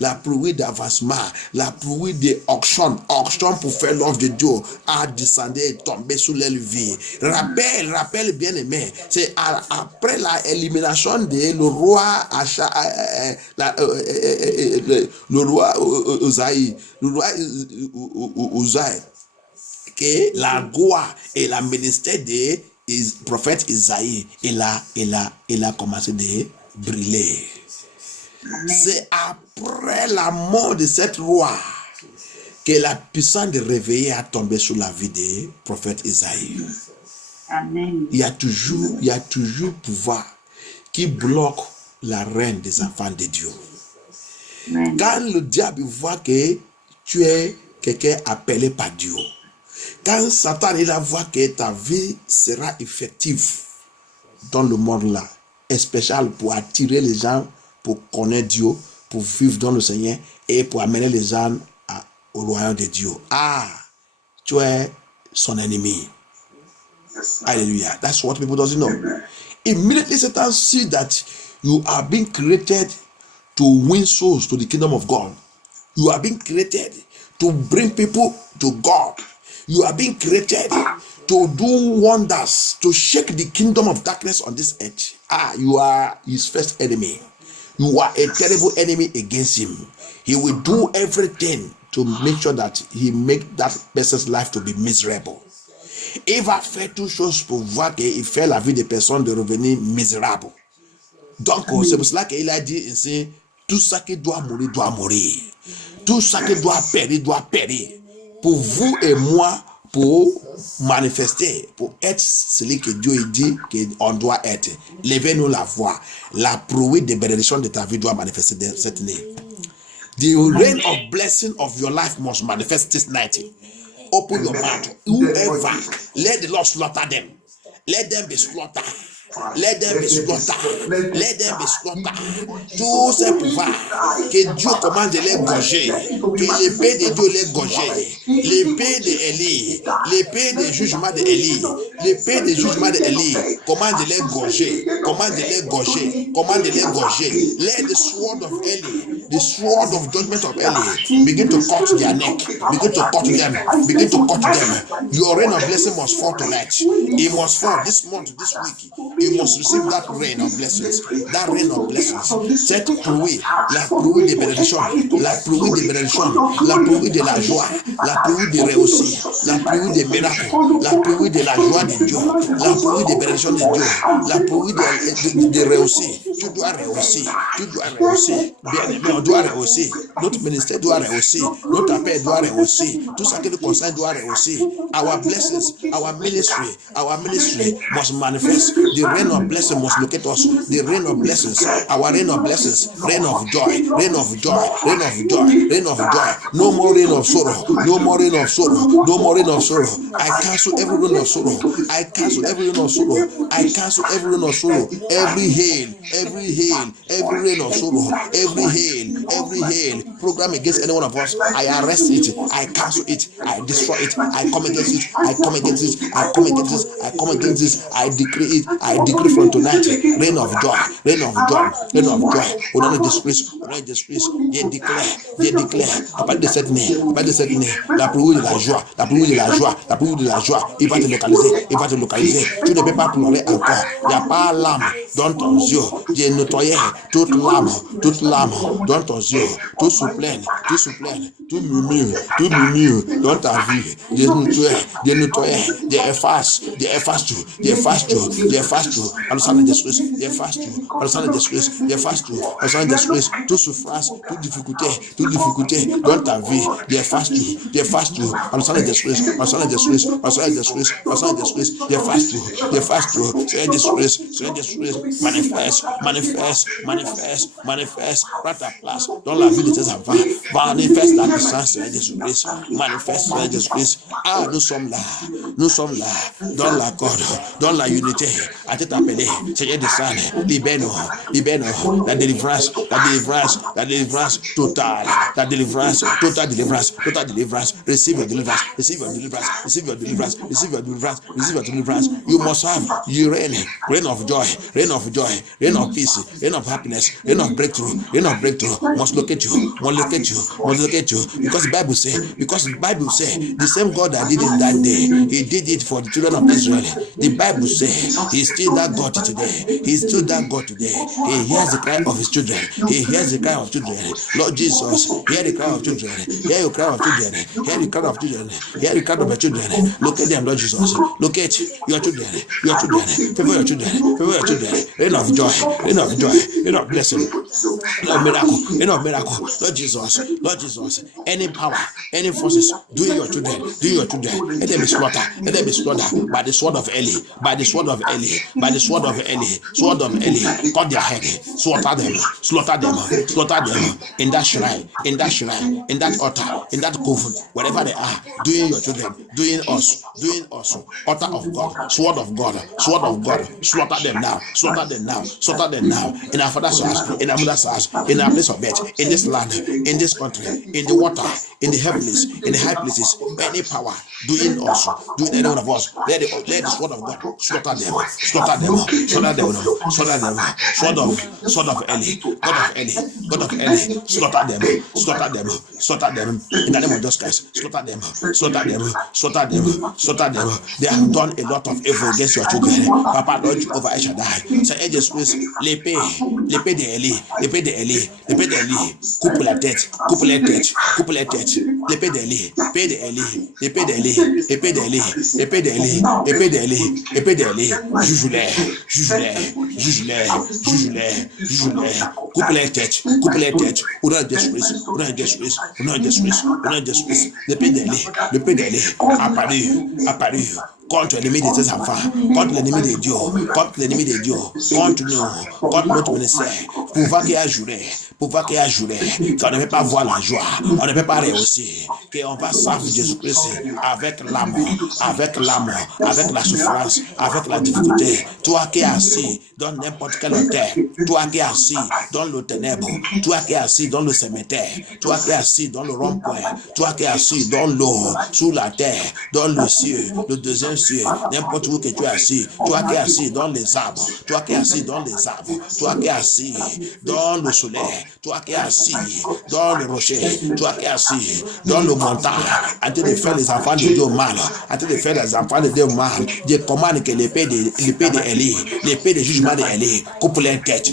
la pluie d'avancement, la pluie d'auction pour faire l'œuvre de Dieu a descendu et tombé sur leur vie. Rappelle bien aimé, c'est après l'élimination de le roi Uzaï, que la gloire et la ministère des prophètes Isaïe, il a commencé de briller. C'est après la mort de cette roi que la puissance de réveiller a tombé sur la vie des prophètes Isaïe. Amen. Il y a toujours pouvoir qui bloque la reine des enfants de Dieu. Amen. Quand le diable voit que tu es quelqu'un appelé par Dieu, quand Satan il voit que ta vie sera effective dans le monde là, et spécial pour attirer les gens, pour connaître Dieu, pour vivre dans le Seigneur et pour amener les gens au royaume de Dieu. Ah, tu es son ennemi. Hallelujah. That's what people don't know. Immediately Satan sees that you are being created to win souls to the kingdom of God. You are being created to bring people to God. You are being created to do wonders, to shake the kingdom of darkness on this earth. You are his first enemy. You are a terrible enemy against him. He will do everything to make sure that he make that person's life to be miserable. Il va faire toutes choses pour voir qu'il fait la vie des personnes de revenir misérable. Donc, c'est pour cela qu'il a dit ici, tout ça qui doit mourir, doit mourir. Tout ça qui doit périr. Pour vous et moi, pour manifester, pour être celui que Dieu dit qu'on doit être. Levez-nous la voix. La pluie de bénédiction de ta vie doit manifester cette année. The rain of blessing of your life must manifest this night. Open your mouth. Whoever, let the Lord slaughter them. Let them be slaughtered. Let them be slaughtered. Let them be slaughtered. Tout ce pouvoir que Dieu commande de les gorger, que l'épée de Dieu les gorger, l'épée de Élie, l'épée de jugement de Élie, l'épée de jugement de Élie, commande de les gorger, commande de les gorger, commande de les gorger. Let the sword of Eli, the sword of judgment of Eli, begin to cut their neck, begin to cut them, begin to cut them. Your rain of blessing must fall tonight. It must fall this month, this week. You must receive that rain of blessings. That rain of blessings. Cette pluie, la pluie de bénédiction, la pluie de bénédiction, la pluie de la joie, la pluie de réussite, la pluie de miracles, la pluie de la joie de Dieu, la pluie de bénédiction de Dieu, la pluie de réussite. Tu dois réussir, tu dois réussir. Bien aimé, on doit réussir. Notre ministère doit réussir, notre appel doit réussir, tout ce qui nous concerne doit réussir. Our blessings, our ministry must manifest. The rain of blessing must locate us. The rain of blessings, our rain of blessings, rain of joy, rain of joy, rain of joy, rain of joy. No more rain of sorrow, no more rain of sorrow, no more rain of sorrow. I cancel every rain of sorrow. I cancel every rain of sorrow. I cancel every rain of sorrow. Every hail, every rain of sorrow, every hail program against any one of us. I arrest it. I cancel it. I destroy it. I come against it. I come against it. I come against it. I come against this. I decree it. I decree from tonight. Rain of joy. Rain of joy. Rain of joy. We don't disgrace. We don't disgrace. They declare. About the setting. La pluie de la joie. La pluie de la joie. La pluie de la joie. Il va te localiser. Il va te localiser. Tu ne peux pas pleurer encore. Il n'y a pas l'âme dans ton yeux. J'ai nettoyé toute l'âme dans ton yeux. Tout souplaine. Tout murmure dans ta vie. J'ai nettoyé. J'ai efface tout. On s'en est disgrace. Toute souffrance, toute difficulté dans ta vie. J'ai efface tout. On s'en est disgrace. J'ai efface tout. C'est disgrace. Manifeste. Prends ta place dans la vie de tes enfants. Manifeste ta puissance, Seigneur Jésus-Christ. Manifeste, Seigneur Jésus-Christ. Ah, nous sommes là, dans la corde, dans la unité. À t'être appelé, Seigneur descend, libère-nous. La délivrance totale. Total délivrance. Receive your deliverance. You must have your rain of joy, rain of peace, rain of happiness, rain of breakthrough. Must locate you. Because the Bible says, the same God that did it that day, He did it for the children of Israel. The Bible says He's still that God today. He hears the cry of His children. Lord Jesus, hear the cry of children. Hear your cry of children. Hear the cry of children. Hear the cry of your children. Locate them, Lord Jesus. Locate your children. Favor your children. Rain of joy. Rain of blessing. Miracle. Lord Jesus. Any power, any forces doing your children. Let them be slaughtered by the sword of Eli. Sword of Eli. Cut their head. Slaughter them in that shrine, in that altar, in that coven, wherever they are, doing your children, doing us. Altar of God, sword of God. Slaughter them now. In our father's house, in our mother's house, in our place of birth, in this land, in this country, in the water, in the heavens, in the high places. Any power doing any one of us, let the sword of God slaughter them. Sword of Eli, God of Eli, slaughter them in the name of Jesus Christ. Slaughter them. They have done a lot of evil against your children. Papa, Lord Jehovah El Shaddai, say angels please, l'épée de Eli, coupe la tête, l'épée de Eli, juge-les, coupe les têtes, au nom de Jésus-Christ, l'épée d'Eli, apparu contre l'ennemi de tes enfants, contre l'ennemi de Dieu, contre nous, contre notre ministère, pouvoir qui a juré pouvoir qui a juré, qu'on ne peut pas voir la joie, on ne peut pas réussir, qu'on va servir Jésus-Christ avec l'amour, avec la souffrance, avec la difficulté. Toi qui es assis dans n'importe quel hôtel, toi qui es assis dans le ténèbre, toi qui es assis dans le cimetière, toi qui es assis dans le rond-point, toi qui es assis dans l'eau, sous la terre, dans le ciel, le deuxième ciel, n'importe où que tu es assis, toi qui es assis dans les arbres, toi qui es assis dans les arbres, toi qui es assis dans le soleil, toi qui es assis dans le rocher, toi qui es assis dans le montagne, en train de faire les enfants de Dieu mal, en train de faire les enfants de Dieu mal, Dieu commande que l'épée d'Élie, l'épée de jugement d'Élie, coupe les têtes,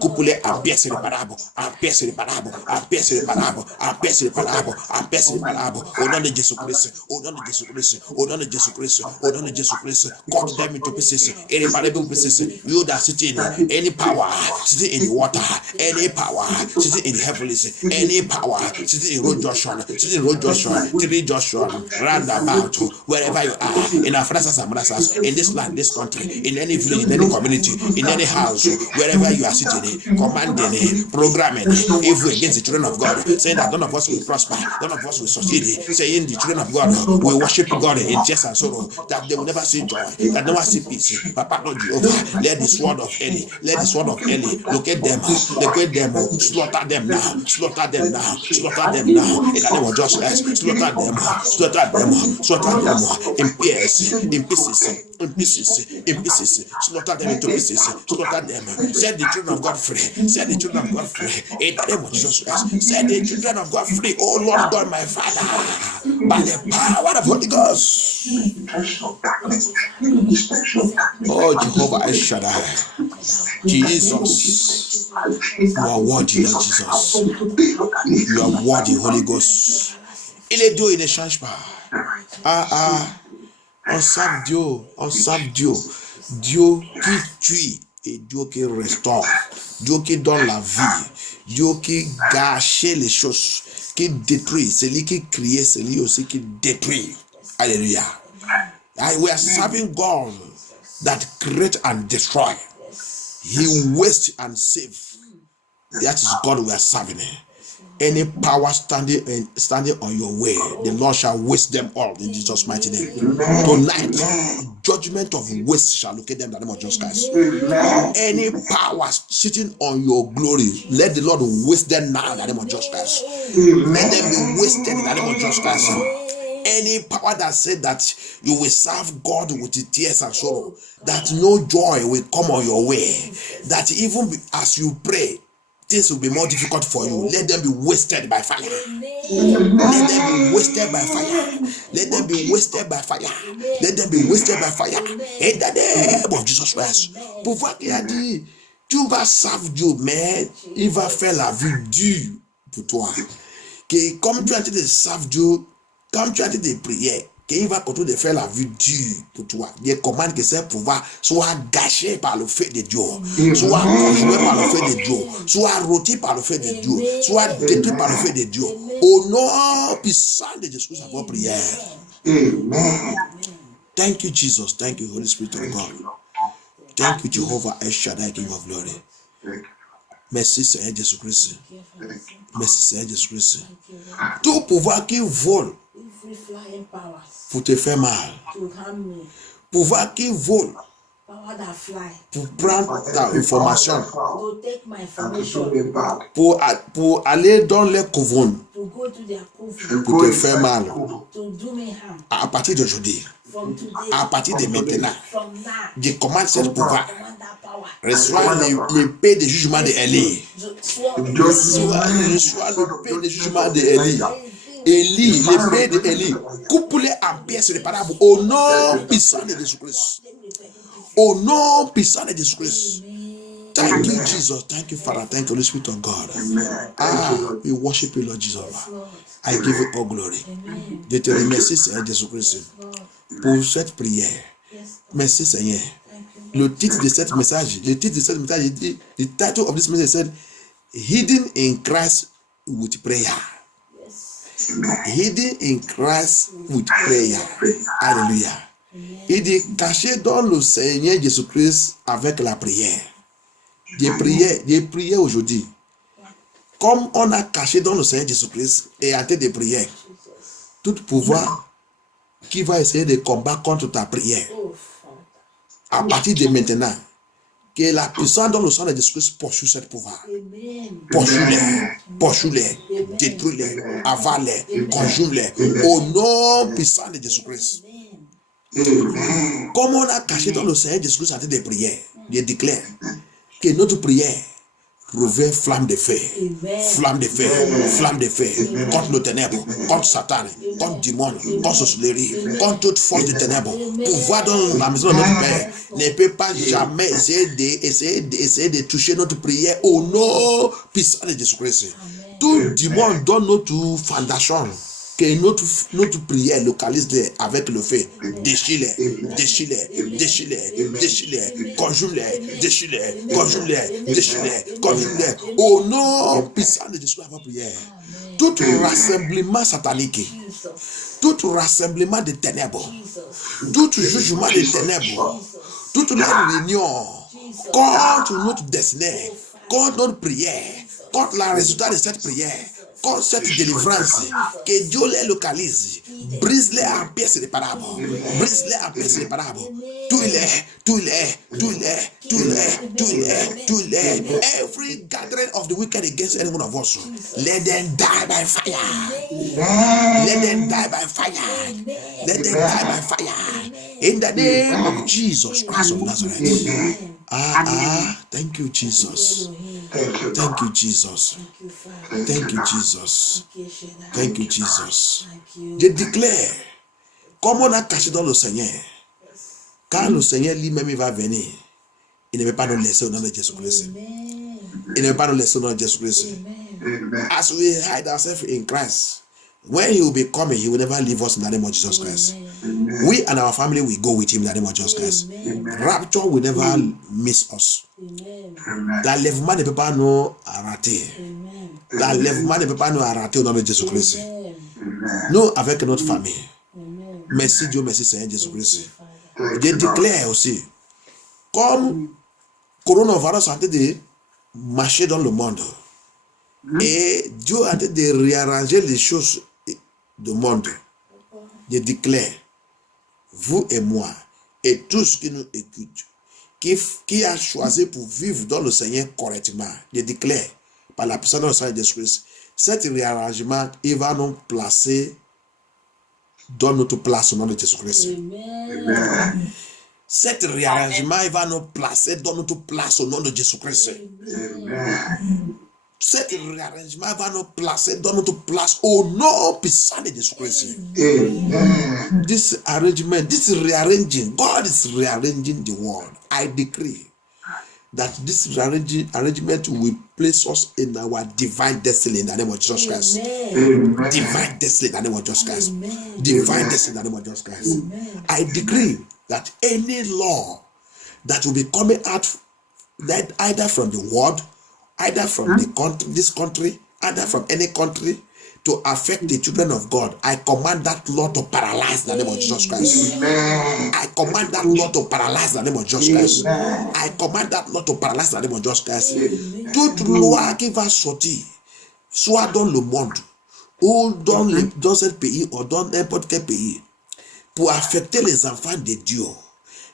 coupe-les en pièces réparables, en pièces réparables, en pièces réparables, en pièces réparables, en pièces réparables, au nom de Jésus-Christ, au nom de Jésus-Christ, au nom de Jésus-Christ, au nom de Jésus-Christ, cut them into pieces, irreparable pieces, you that sitting, any power, sitting in the water, any power, sitting in the heavens, any power, sitting in road junction, three junction, round about, wherever you are, in our fathers and mothers, in this land, this country, in any village, in any community, in any house, wherever you are sitting, commanding, programming, evil against the children of God, saying that none of us will prosper, none of us will succeed, saying the children of God will worship God in tears and sorrow, that they will never see joy, that never see peace. Papa, Lord Jehovah, let the sword of Eli, locate them, slaughter them now, slaughter them now, slaughter them now, in the name of Jesus, slaughter them, in pieces, slaughter them into pieces, slaughter them, set the children of God free, set the children of God free, in the name of Jesus Christ, set the children of God free, oh Lord God, my Father, by the power of Holy Ghost. Oh Jehovah El Shaddai, Jesus, you are worthy, Lord Jesus, you are worthy, Holy Ghost. Il est Dieu, il ne change pas. On savent Dieu, Dieu qui tue et Dieu qui restaure, Dieu qui donne la vie, Dieu qui gâche les choses, qui détruit, c'est lui qui crée, c'est lui aussi qui détruit. Alléluia. We are serving God that create and destroy. He wastes and saves. That is God we are serving. Any power standing on your way, the Lord shall waste them all in Jesus' mighty name. Tonight, judgment of waste shall locate them in the name of Jesus Christ. Any power sitting on your glory, let the Lord waste them now in the name of Jesus Christ. Let them be wasted in the name of Jesus Christ. Any power that said that you will serve God with tears and sorrow, that no joy will come on your way, that even as you pray, things will be more difficult for you. Let them be wasted by fire. Let them be wasted by fire. Let them be wasted by fire. Let them be wasted by fire. In the name of Jesus Christ. Pouvoir qui a dit, tu vas servir Dieu, mais il va faire la vie dure pour toi. Que comme tu as dit de servir Dieu, comme tu as dit de prier, qu'il va continuer de faire la vie dure pour toi. Dieu commande que ce pouvoir soit gâché par le feu de Dieu, soit conjuré par le feu de Dieu, soit rôti par le feu de Dieu, soit détruit par le feu de Dieu. Au nom puissant de Jésus, sa propre prière. Amen. Thank you, Jesus. Thank you, Holy Spirit of God. Thank you, Jehovah El Shaddai, King of Glory. Merci, Seigneur Jésus-Christ. Merci, Seigneur Jésus-Christ. Tout pouvoir qui vole pour te faire mal, pouvoir qui vole pour prendre ta information, pour aller dans les couvents, pour te faire mal. À partir d'aujourd'hui, à partir de maintenant, je commande ce pouvoir. Reçois l'épée de jugement de Élie. Reçois l'épée de jugement de Élie. Élie, l'épée de Élie, coupe-les en pièces réparables au nom puissant de Jésus-Christ. Au nom puissant de Jésus-Christ. Thank you, Jesus. Thank you, Father. Thank you, Holy Spirit of God. We worship you, Lord Jesus. I give you all glory. Je te remercie, Seigneur Jésus-Christ, pour cette prière. Merci, Seigneur. Le titre de cette message, dit, the title of this message said, Hidden in Christ with Prayer. Hidden in Christ with prayer. Alléluia. Il dit caché dans le Seigneur Jésus-Christ avec la prière. J'ai prié aujourd'hui. comme on a caché dans le Seigneur Jésus-Christ et en tête de prière, tout pouvoir qui va essayer de combattre contre ta prière, à partir de maintenant, que la puissance dans le sang de Jésus-Christ poursuit ce pouvoir. Poursuis-les, détruis-les, avale-les, conjume-les, au nom puissant de Jésus-Christ. Comme on a caché dans le Seigneur Jésus-Christ en tête de prière, je déclare que notre prière revêt flamme de feu, flamme de feu, flamme de feu, contre le ténèbre, contre Satan, contre démon, contre sorcellerie, contre toute force de ténèbres. Pouvoir dans la maison de notre Père ne peut pas jamais essayer de toucher notre prière au nom puissant de Jésus-Christ. Tout démon donne notre fondation. Que notre prière localise avec le feu. Déchire-les, déchire-les, déchire-les, déchire-les, conjume-les, déchire-les, conjume-les, déchire-les, conjume-les. Au nom puissant de Jésus, avant prière. Tout rassemblement satanique, tout rassemblement de ténèbres, tout jugement de ténèbres, toute la réunion contre notre destinée, contre notre prière, contre le résultat de cette prière, contre cette délivrance, que Dieu les localise, brise-les en pièces réparables, brise-les en pièces réparables, tue-les, every gathering of the wicked against any one of us, let them die by fire, let them die by fire, let them die by fire, in the name of Jesus Christ of Nazareth. Thank you, Jesus. Thank you, Jesus. Thank you, Jesus. Thank you, Jesus. Je déclare, comme on a caché dans le Seigneur, quand le Seigneur lui-même va venir, il ne veut pas nous laisser au nom de Jésus-Christ. Il ne veut pas nous laisser au nom de Jésus-Christ. As we hide ourselves in Christ, when he will be coming, he will never leave us in the name of Jesus Christ. We and our family will go with him in the name of Jesus Christ. Rapture will never miss us. L'enlèvement ne peut pas nous rater. L'enlèvement ne peut pas nous rater au nom de Jésus-Christ. Nous, avec notre famille. Merci Dieu, merci Seigneur Jésus-Christ. Je déclare aussi, comme coronavirus a été de marcher dans le monde, et Dieu a été de réarranger les choses du monde, je déclare, vous et moi, et tous qui nous écoutent, qui a choisi pour vivre dans le Seigneur correctement, je déclare, par la puissance de Seigneur de Jésus-Christ, cet réarrangement, il va nous placer dans notre place au nom de Jésus-Christ. Cet réarrangement, il va nous placer dans notre place au nom de Jésus-Christ. Cet réarrangement va nous placer dans notre place au nom puissant de Jésus-Christ. This arrangement, this rearranging, God is rearranging the world. I decree that this arrangement will place us in our divine destiny in the name of Jesus Christ. Divine destiny in the name of Jesus Christ. Divine destiny in the name of Jesus Christ. I decree that any law that will be coming out, that either from the world, either from the country, this country, either from any country, to affect the children of God, I command that law to paralyze in the name of Jesus Christ. I command that law to paralyze in the name of Jesus Christ. I command that law to paralyze in the name of Jesus Christ. Toute loi qui va sortir, soit dans le monde, ou dans ce pays, ou dans n'importe quel pays, pour affecter les enfants de Dieu,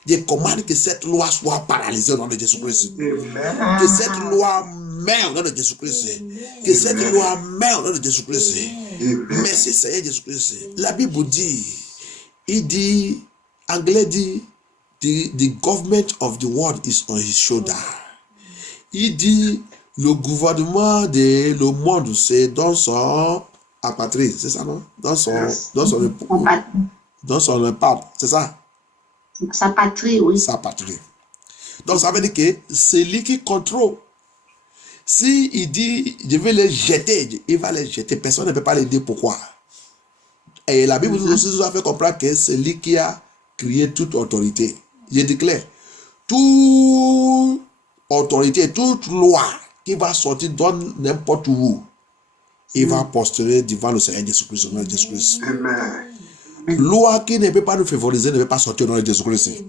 je commande que cette loi soit paralysée au nom de Jésus-Christ. Que cette loi meure au nom de Jésus-Christ. Que cette loi meure au nom de Jésus-Christ. Merci Seigneur Jésus-Christ. La Bible dit, anglais dit, the government of the world is on his shoulder. Il dit, le gouvernement de le monde, c'est dans son patrie, c'est ça, non? Dans son épargne, c'est ça? Sa patrie, oui. Sa patrie. Donc ça veut dire que c'est lui qui contrôle. Si il dit, je vais les jeter, il va les jeter. Personne ne peut pas les dire pourquoi. Et la Bible nous a fait comprendre que c'est lui qui a créé toute autorité. Je déclare, toute autorité, toute loi qui va sortir dans n'importe où, il va postuler devant le Seigneur Jésus-Christ. Amen. Loi qui ne peut pas nous favoriser ne peut pas sortir dans le Jésus-Christ.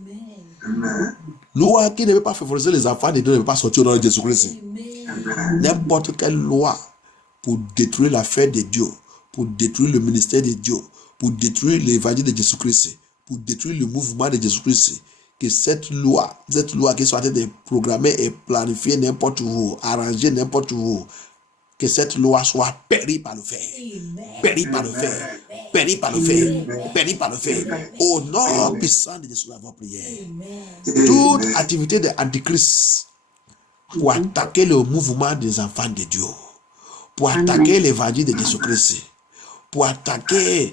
Loi qui ne peut pas favoriser les enfants de Dieu ne peut pas sortir dans le Jésus-Christ. N'importe quelle loi pour détruire l'affaire de Dieu, pour détruire le ministère de Dieu, pour détruire l'évangile de Jésus-Christ, pour détruire le mouvement de Jésus-Christ. Que cette loi qui soit programmée et planifiée n'importe où, arrangée n'importe où, que cette loi soit périe par le fer. Périe par le fer. Périe par le fer. Périe par le fer. Au nom puissant de Jésus, nous avons prié. Toute activité de l'Antichrist pour attaquer le mouvement des enfants de Dieu, pour attaquer l'évangile de Jésus-Christ, pour attaquer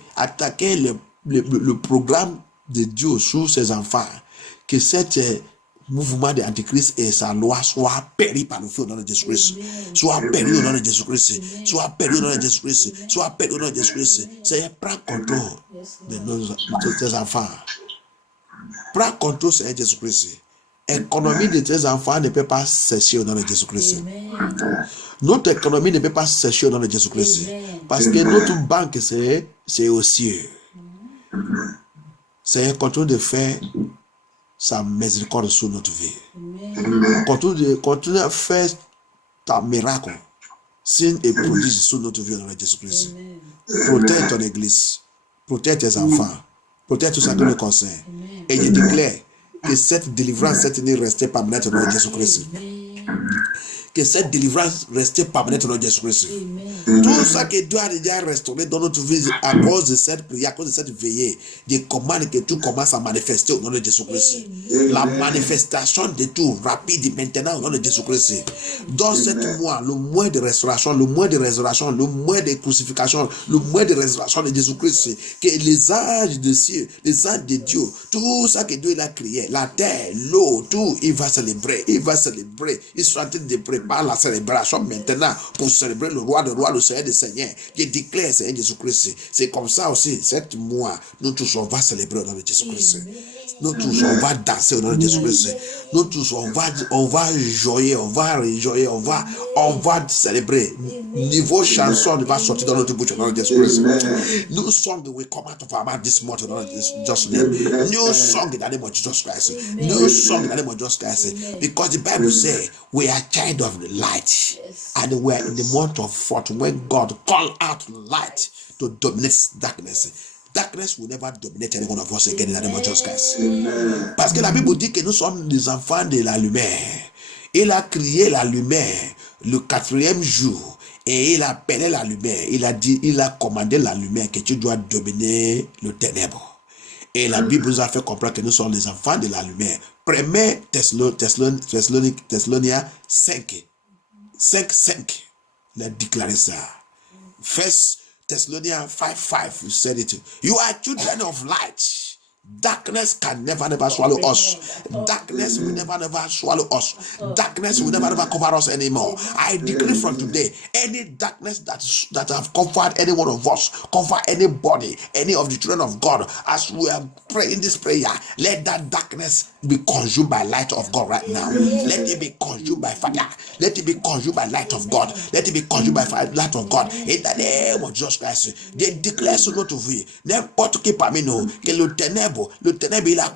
le programme de Dieu sur ses enfants, que cet mouvement de l'Antichrist et sa loi soient péris par le feu au nom de Jésus-Christ. Soit péris au nom de Jésus-Christ. Soit péris au nom de Jésus-Christ. Soit péris au nom de Jésus-Christ. Seigneur, prends contrôle de tes enfants. Prends contrôle, Seigneur Jésus-Christ. L'économie de tes enfants ne peut pas sécher au nom de Jésus-Christ. Notre économie ne peut pas sécher au nom de Jésus-Christ. Parce que notre banque, c'est aux cieux. Seigneur, continue de faire sa miséricorde sur notre vie. Continue à faire ta miracle, signe et prodige sur notre vie au nom de Jésus-Christ. Protège ton église, protège tes enfants, protège tout ça qui nous concerne. Et je déclare que cette délivrance, cette nuit restée permanente au nom de Jésus-Christ. Que cette délivrance reste permanente au nom de Jésus-Christ. Tout ça que Dieu a déjà restauré dans notre vie à cause de cette prière, à cause de cette veillée, je commande que tout commence à manifester au nom de Jésus-Christ. La manifestation de tout rapide maintenant au nom de Jésus-Christ. Dans cette mois, le mois de restauration, le mois de résurrection, le mois de crucifixion, le mois de résurrection de Jésus-Christ, que les anges de ciel, les anges de Dieu, tout ça que Dieu a créé, la terre, l'eau, tout, il va célébrer, ils sont en train de préparer la célébration maintenant pour célébrer le roi des rois, le Seigneur des seigneurs. Je déclare, Seigneur Jésus-Christ, c'est comme ça aussi, cette mois, nous tous on va célébrer au nom de Jésus-Christ. Nous tous on va danser au nom de Jésus-Christ. Nous tous on va joyer, on va réjouir, on va célébrer. Niveau chanson va sortir dans notre bouche au nom de Jésus-Christ. New song will come out of our mouth this month au nom de Jesus' name. New song in the name of Jesus Christ. New song in the name of Jesus Christ. Because the Bible says we are child of the light, and we are in the month of 4 when God called out light to dominate darkness. Darkness will never dominate any one of us again in the name of Jesus Christ. Parce que la Bible dit que nous sommes des enfants de la lumière. Il a créé la lumière le 4e jour et il a appelé la lumière. Il a commandé la lumière que tu dois dominer le ténèbre. Et la Bible nous a fait comprendre que nous sommes les enfants de la lumière. 1 Thessaloniciens 5, il a déclaré ça. 1 Thessalonians 5, you said it. You are children of light. Darkness can never swallow us. Darkness will never swallow us. Darkness will never cover us anymore. I decree from today, any darkness that have covered any one of us, cover anybody, any of the children of God, as we are praying this prayer, let that darkness be consumed by light of God right now. Let it be consumed by fire. Let it be consumed by light of God. Let it be consumed by light of God. In the name of Jesus Christ, they declare sur notre vie, n'importe qui parmi nous, que le ténèbre, il a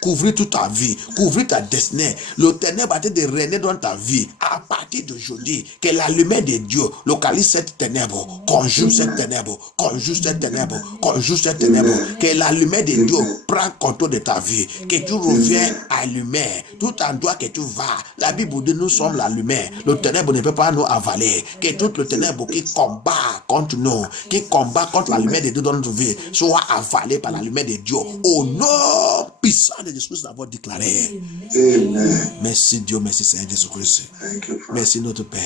couvert toute ta vie, couvert ta destinée. Le ténèbre a été de régner dans ta vie. À partir d'aujourd'hui, que la lumière de Dieu localise cette ténèbre, conjure cette ténèbre, conjure cette ténèbre, conjure cette ténèbre. Que la lumière de Dieu prend contrôle de ta vie. Que tu reviens à la lumière. Tout endroit que tu vas, la Bible dit nous sommes la lumière. Le ténèbre ne peut pas nous avaler. Que tout le ténèbre qui combat contre nous, qui combat contre la lumière de Dieu dans notre vie, soit avalé par la lumière de Dieu. Au nom puissant de Jésus-Christ, nous avons déclaré. Amen. Merci Dieu, merci Seigneur Jésus-Christ. Merci notre Père.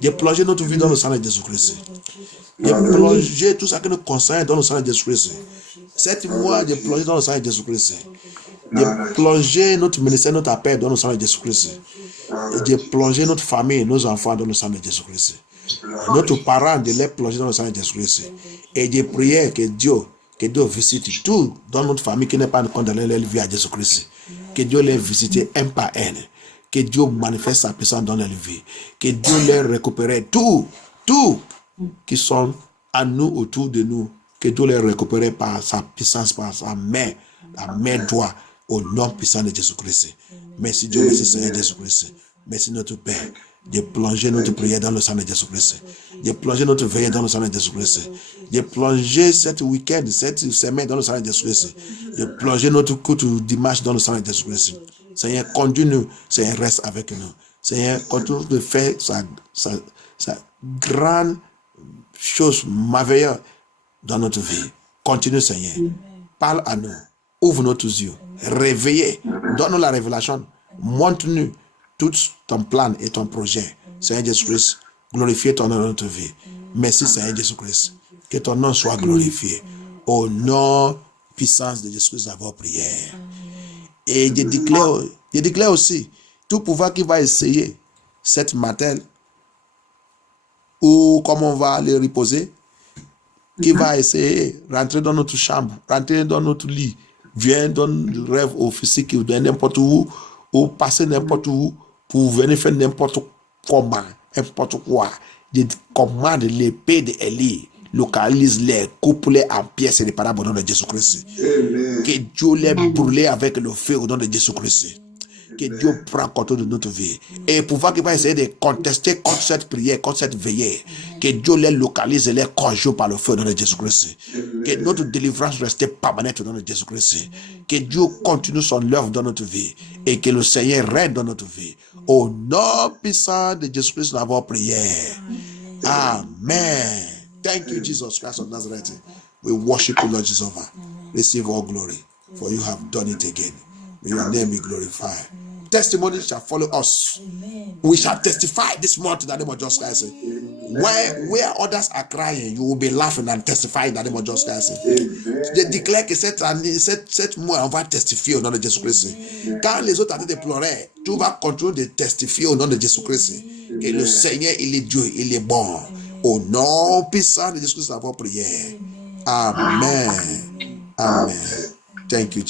De plonger notre vie dans le sang de Jésus-Christ. De plonger tout ça qui nous concerne dans le sang de Jésus-Christ. 7 mois de plonger dans le sang de Jésus-Christ. De plonger notre ministère, notre appel dans le sang de Jésus-Christ. De plonger notre famille, nos enfants dans le sang de Jésus-Christ. Notre parents, de les plonger dans le sang de Jésus-Christ. Et de prier que Dieu visite tout dans notre famille qui n'est pas condamné leur vie à Jésus-Christ. Que Dieu les visite un par un. Que Dieu manifeste sa puissance dans leur vie. Que Dieu les récupère tout qui sont à nous, autour de nous. Que Dieu les récupère par sa puissance, par sa main, la main droite, au nom puissant de Jésus-Christ. Merci Dieu, merci Seigneur Jésus-Christ. Merci notre Père. de plonger notre prière dans le sang de Jésus-Christ, de plonger notre veillée dans le sang de Jésus-Christ, de plonger cette week-end, cette semaine dans le sang de Jésus-Christ, de plonger notre culte dimanche dans le sang de Jésus-Christ. Seigneur, conduis-nous, Seigneur, reste avec nous. Seigneur, continue de faire sa grande chose merveilleuse dans notre vie. Continue, Seigneur. Parle à nous. Ouvre nos yeux. Réveillez. Donne-nous la révélation. Montre-nous tout ton plan et ton projet. Seigneur Jésus-Christ, glorifie ton nom dans notre vie. Merci, Seigneur Jésus-Christ. Que ton nom soit glorifié. Au nom puissance de Jésus-Christ, d'avoir prière. Et je déclare aussi tout pouvoir qui va essayer cette matin, ou comme on va aller reposer, qui va essayer rentrer dans notre chambre, rentrer dans notre lit, vient dans le rêve au physique ou n'importe où, ou passer n'importe où pour venir faire n'importe comment, n'importe quoi. Je commande l'épée d'Élie, localise-les, coupe-les en pièces et les parables au nom de Jésus-Christ. Que Dieu les brûle avec le feu au nom de Jésus-Christ. Que Dieu prend contrôle de notre vie. Et pouvoir qu'il va essayer de contester contre cette prière, contre cette veillée, que Dieu les localise et les conjure par le feu au nom de Jésus-Christ. Que notre délivrance reste permanente au nom de Jésus-Christ. Que Dieu continue son œuvre dans notre vie et que le Seigneur règne dans notre vie. Au nom puissant de Jésus-Christ, nous avons prié. Amen. Thank you, Jesus Christ of Nazareth. We worship you, Lord Jesus. Receive all glory, for you have done it again. May your name be glorified. Testimony shall follow us. We shall testify this month in the name of Jesus Christ. Where others are crying, you will be laughing and testifying in the name of Jesus Christ. Je déclare que cette mois, on va testifier au nom de Jésus-Christ. Quand les autres arrêtent de pleurer, tu vas continuer de testifier au nom de Jésus-Christ. Et le Seigneur, il est Dieu, il est bon. Au nom puissant de Jésus-Christ, nous avons prié. Amen. Amen. Thank you, Jesus.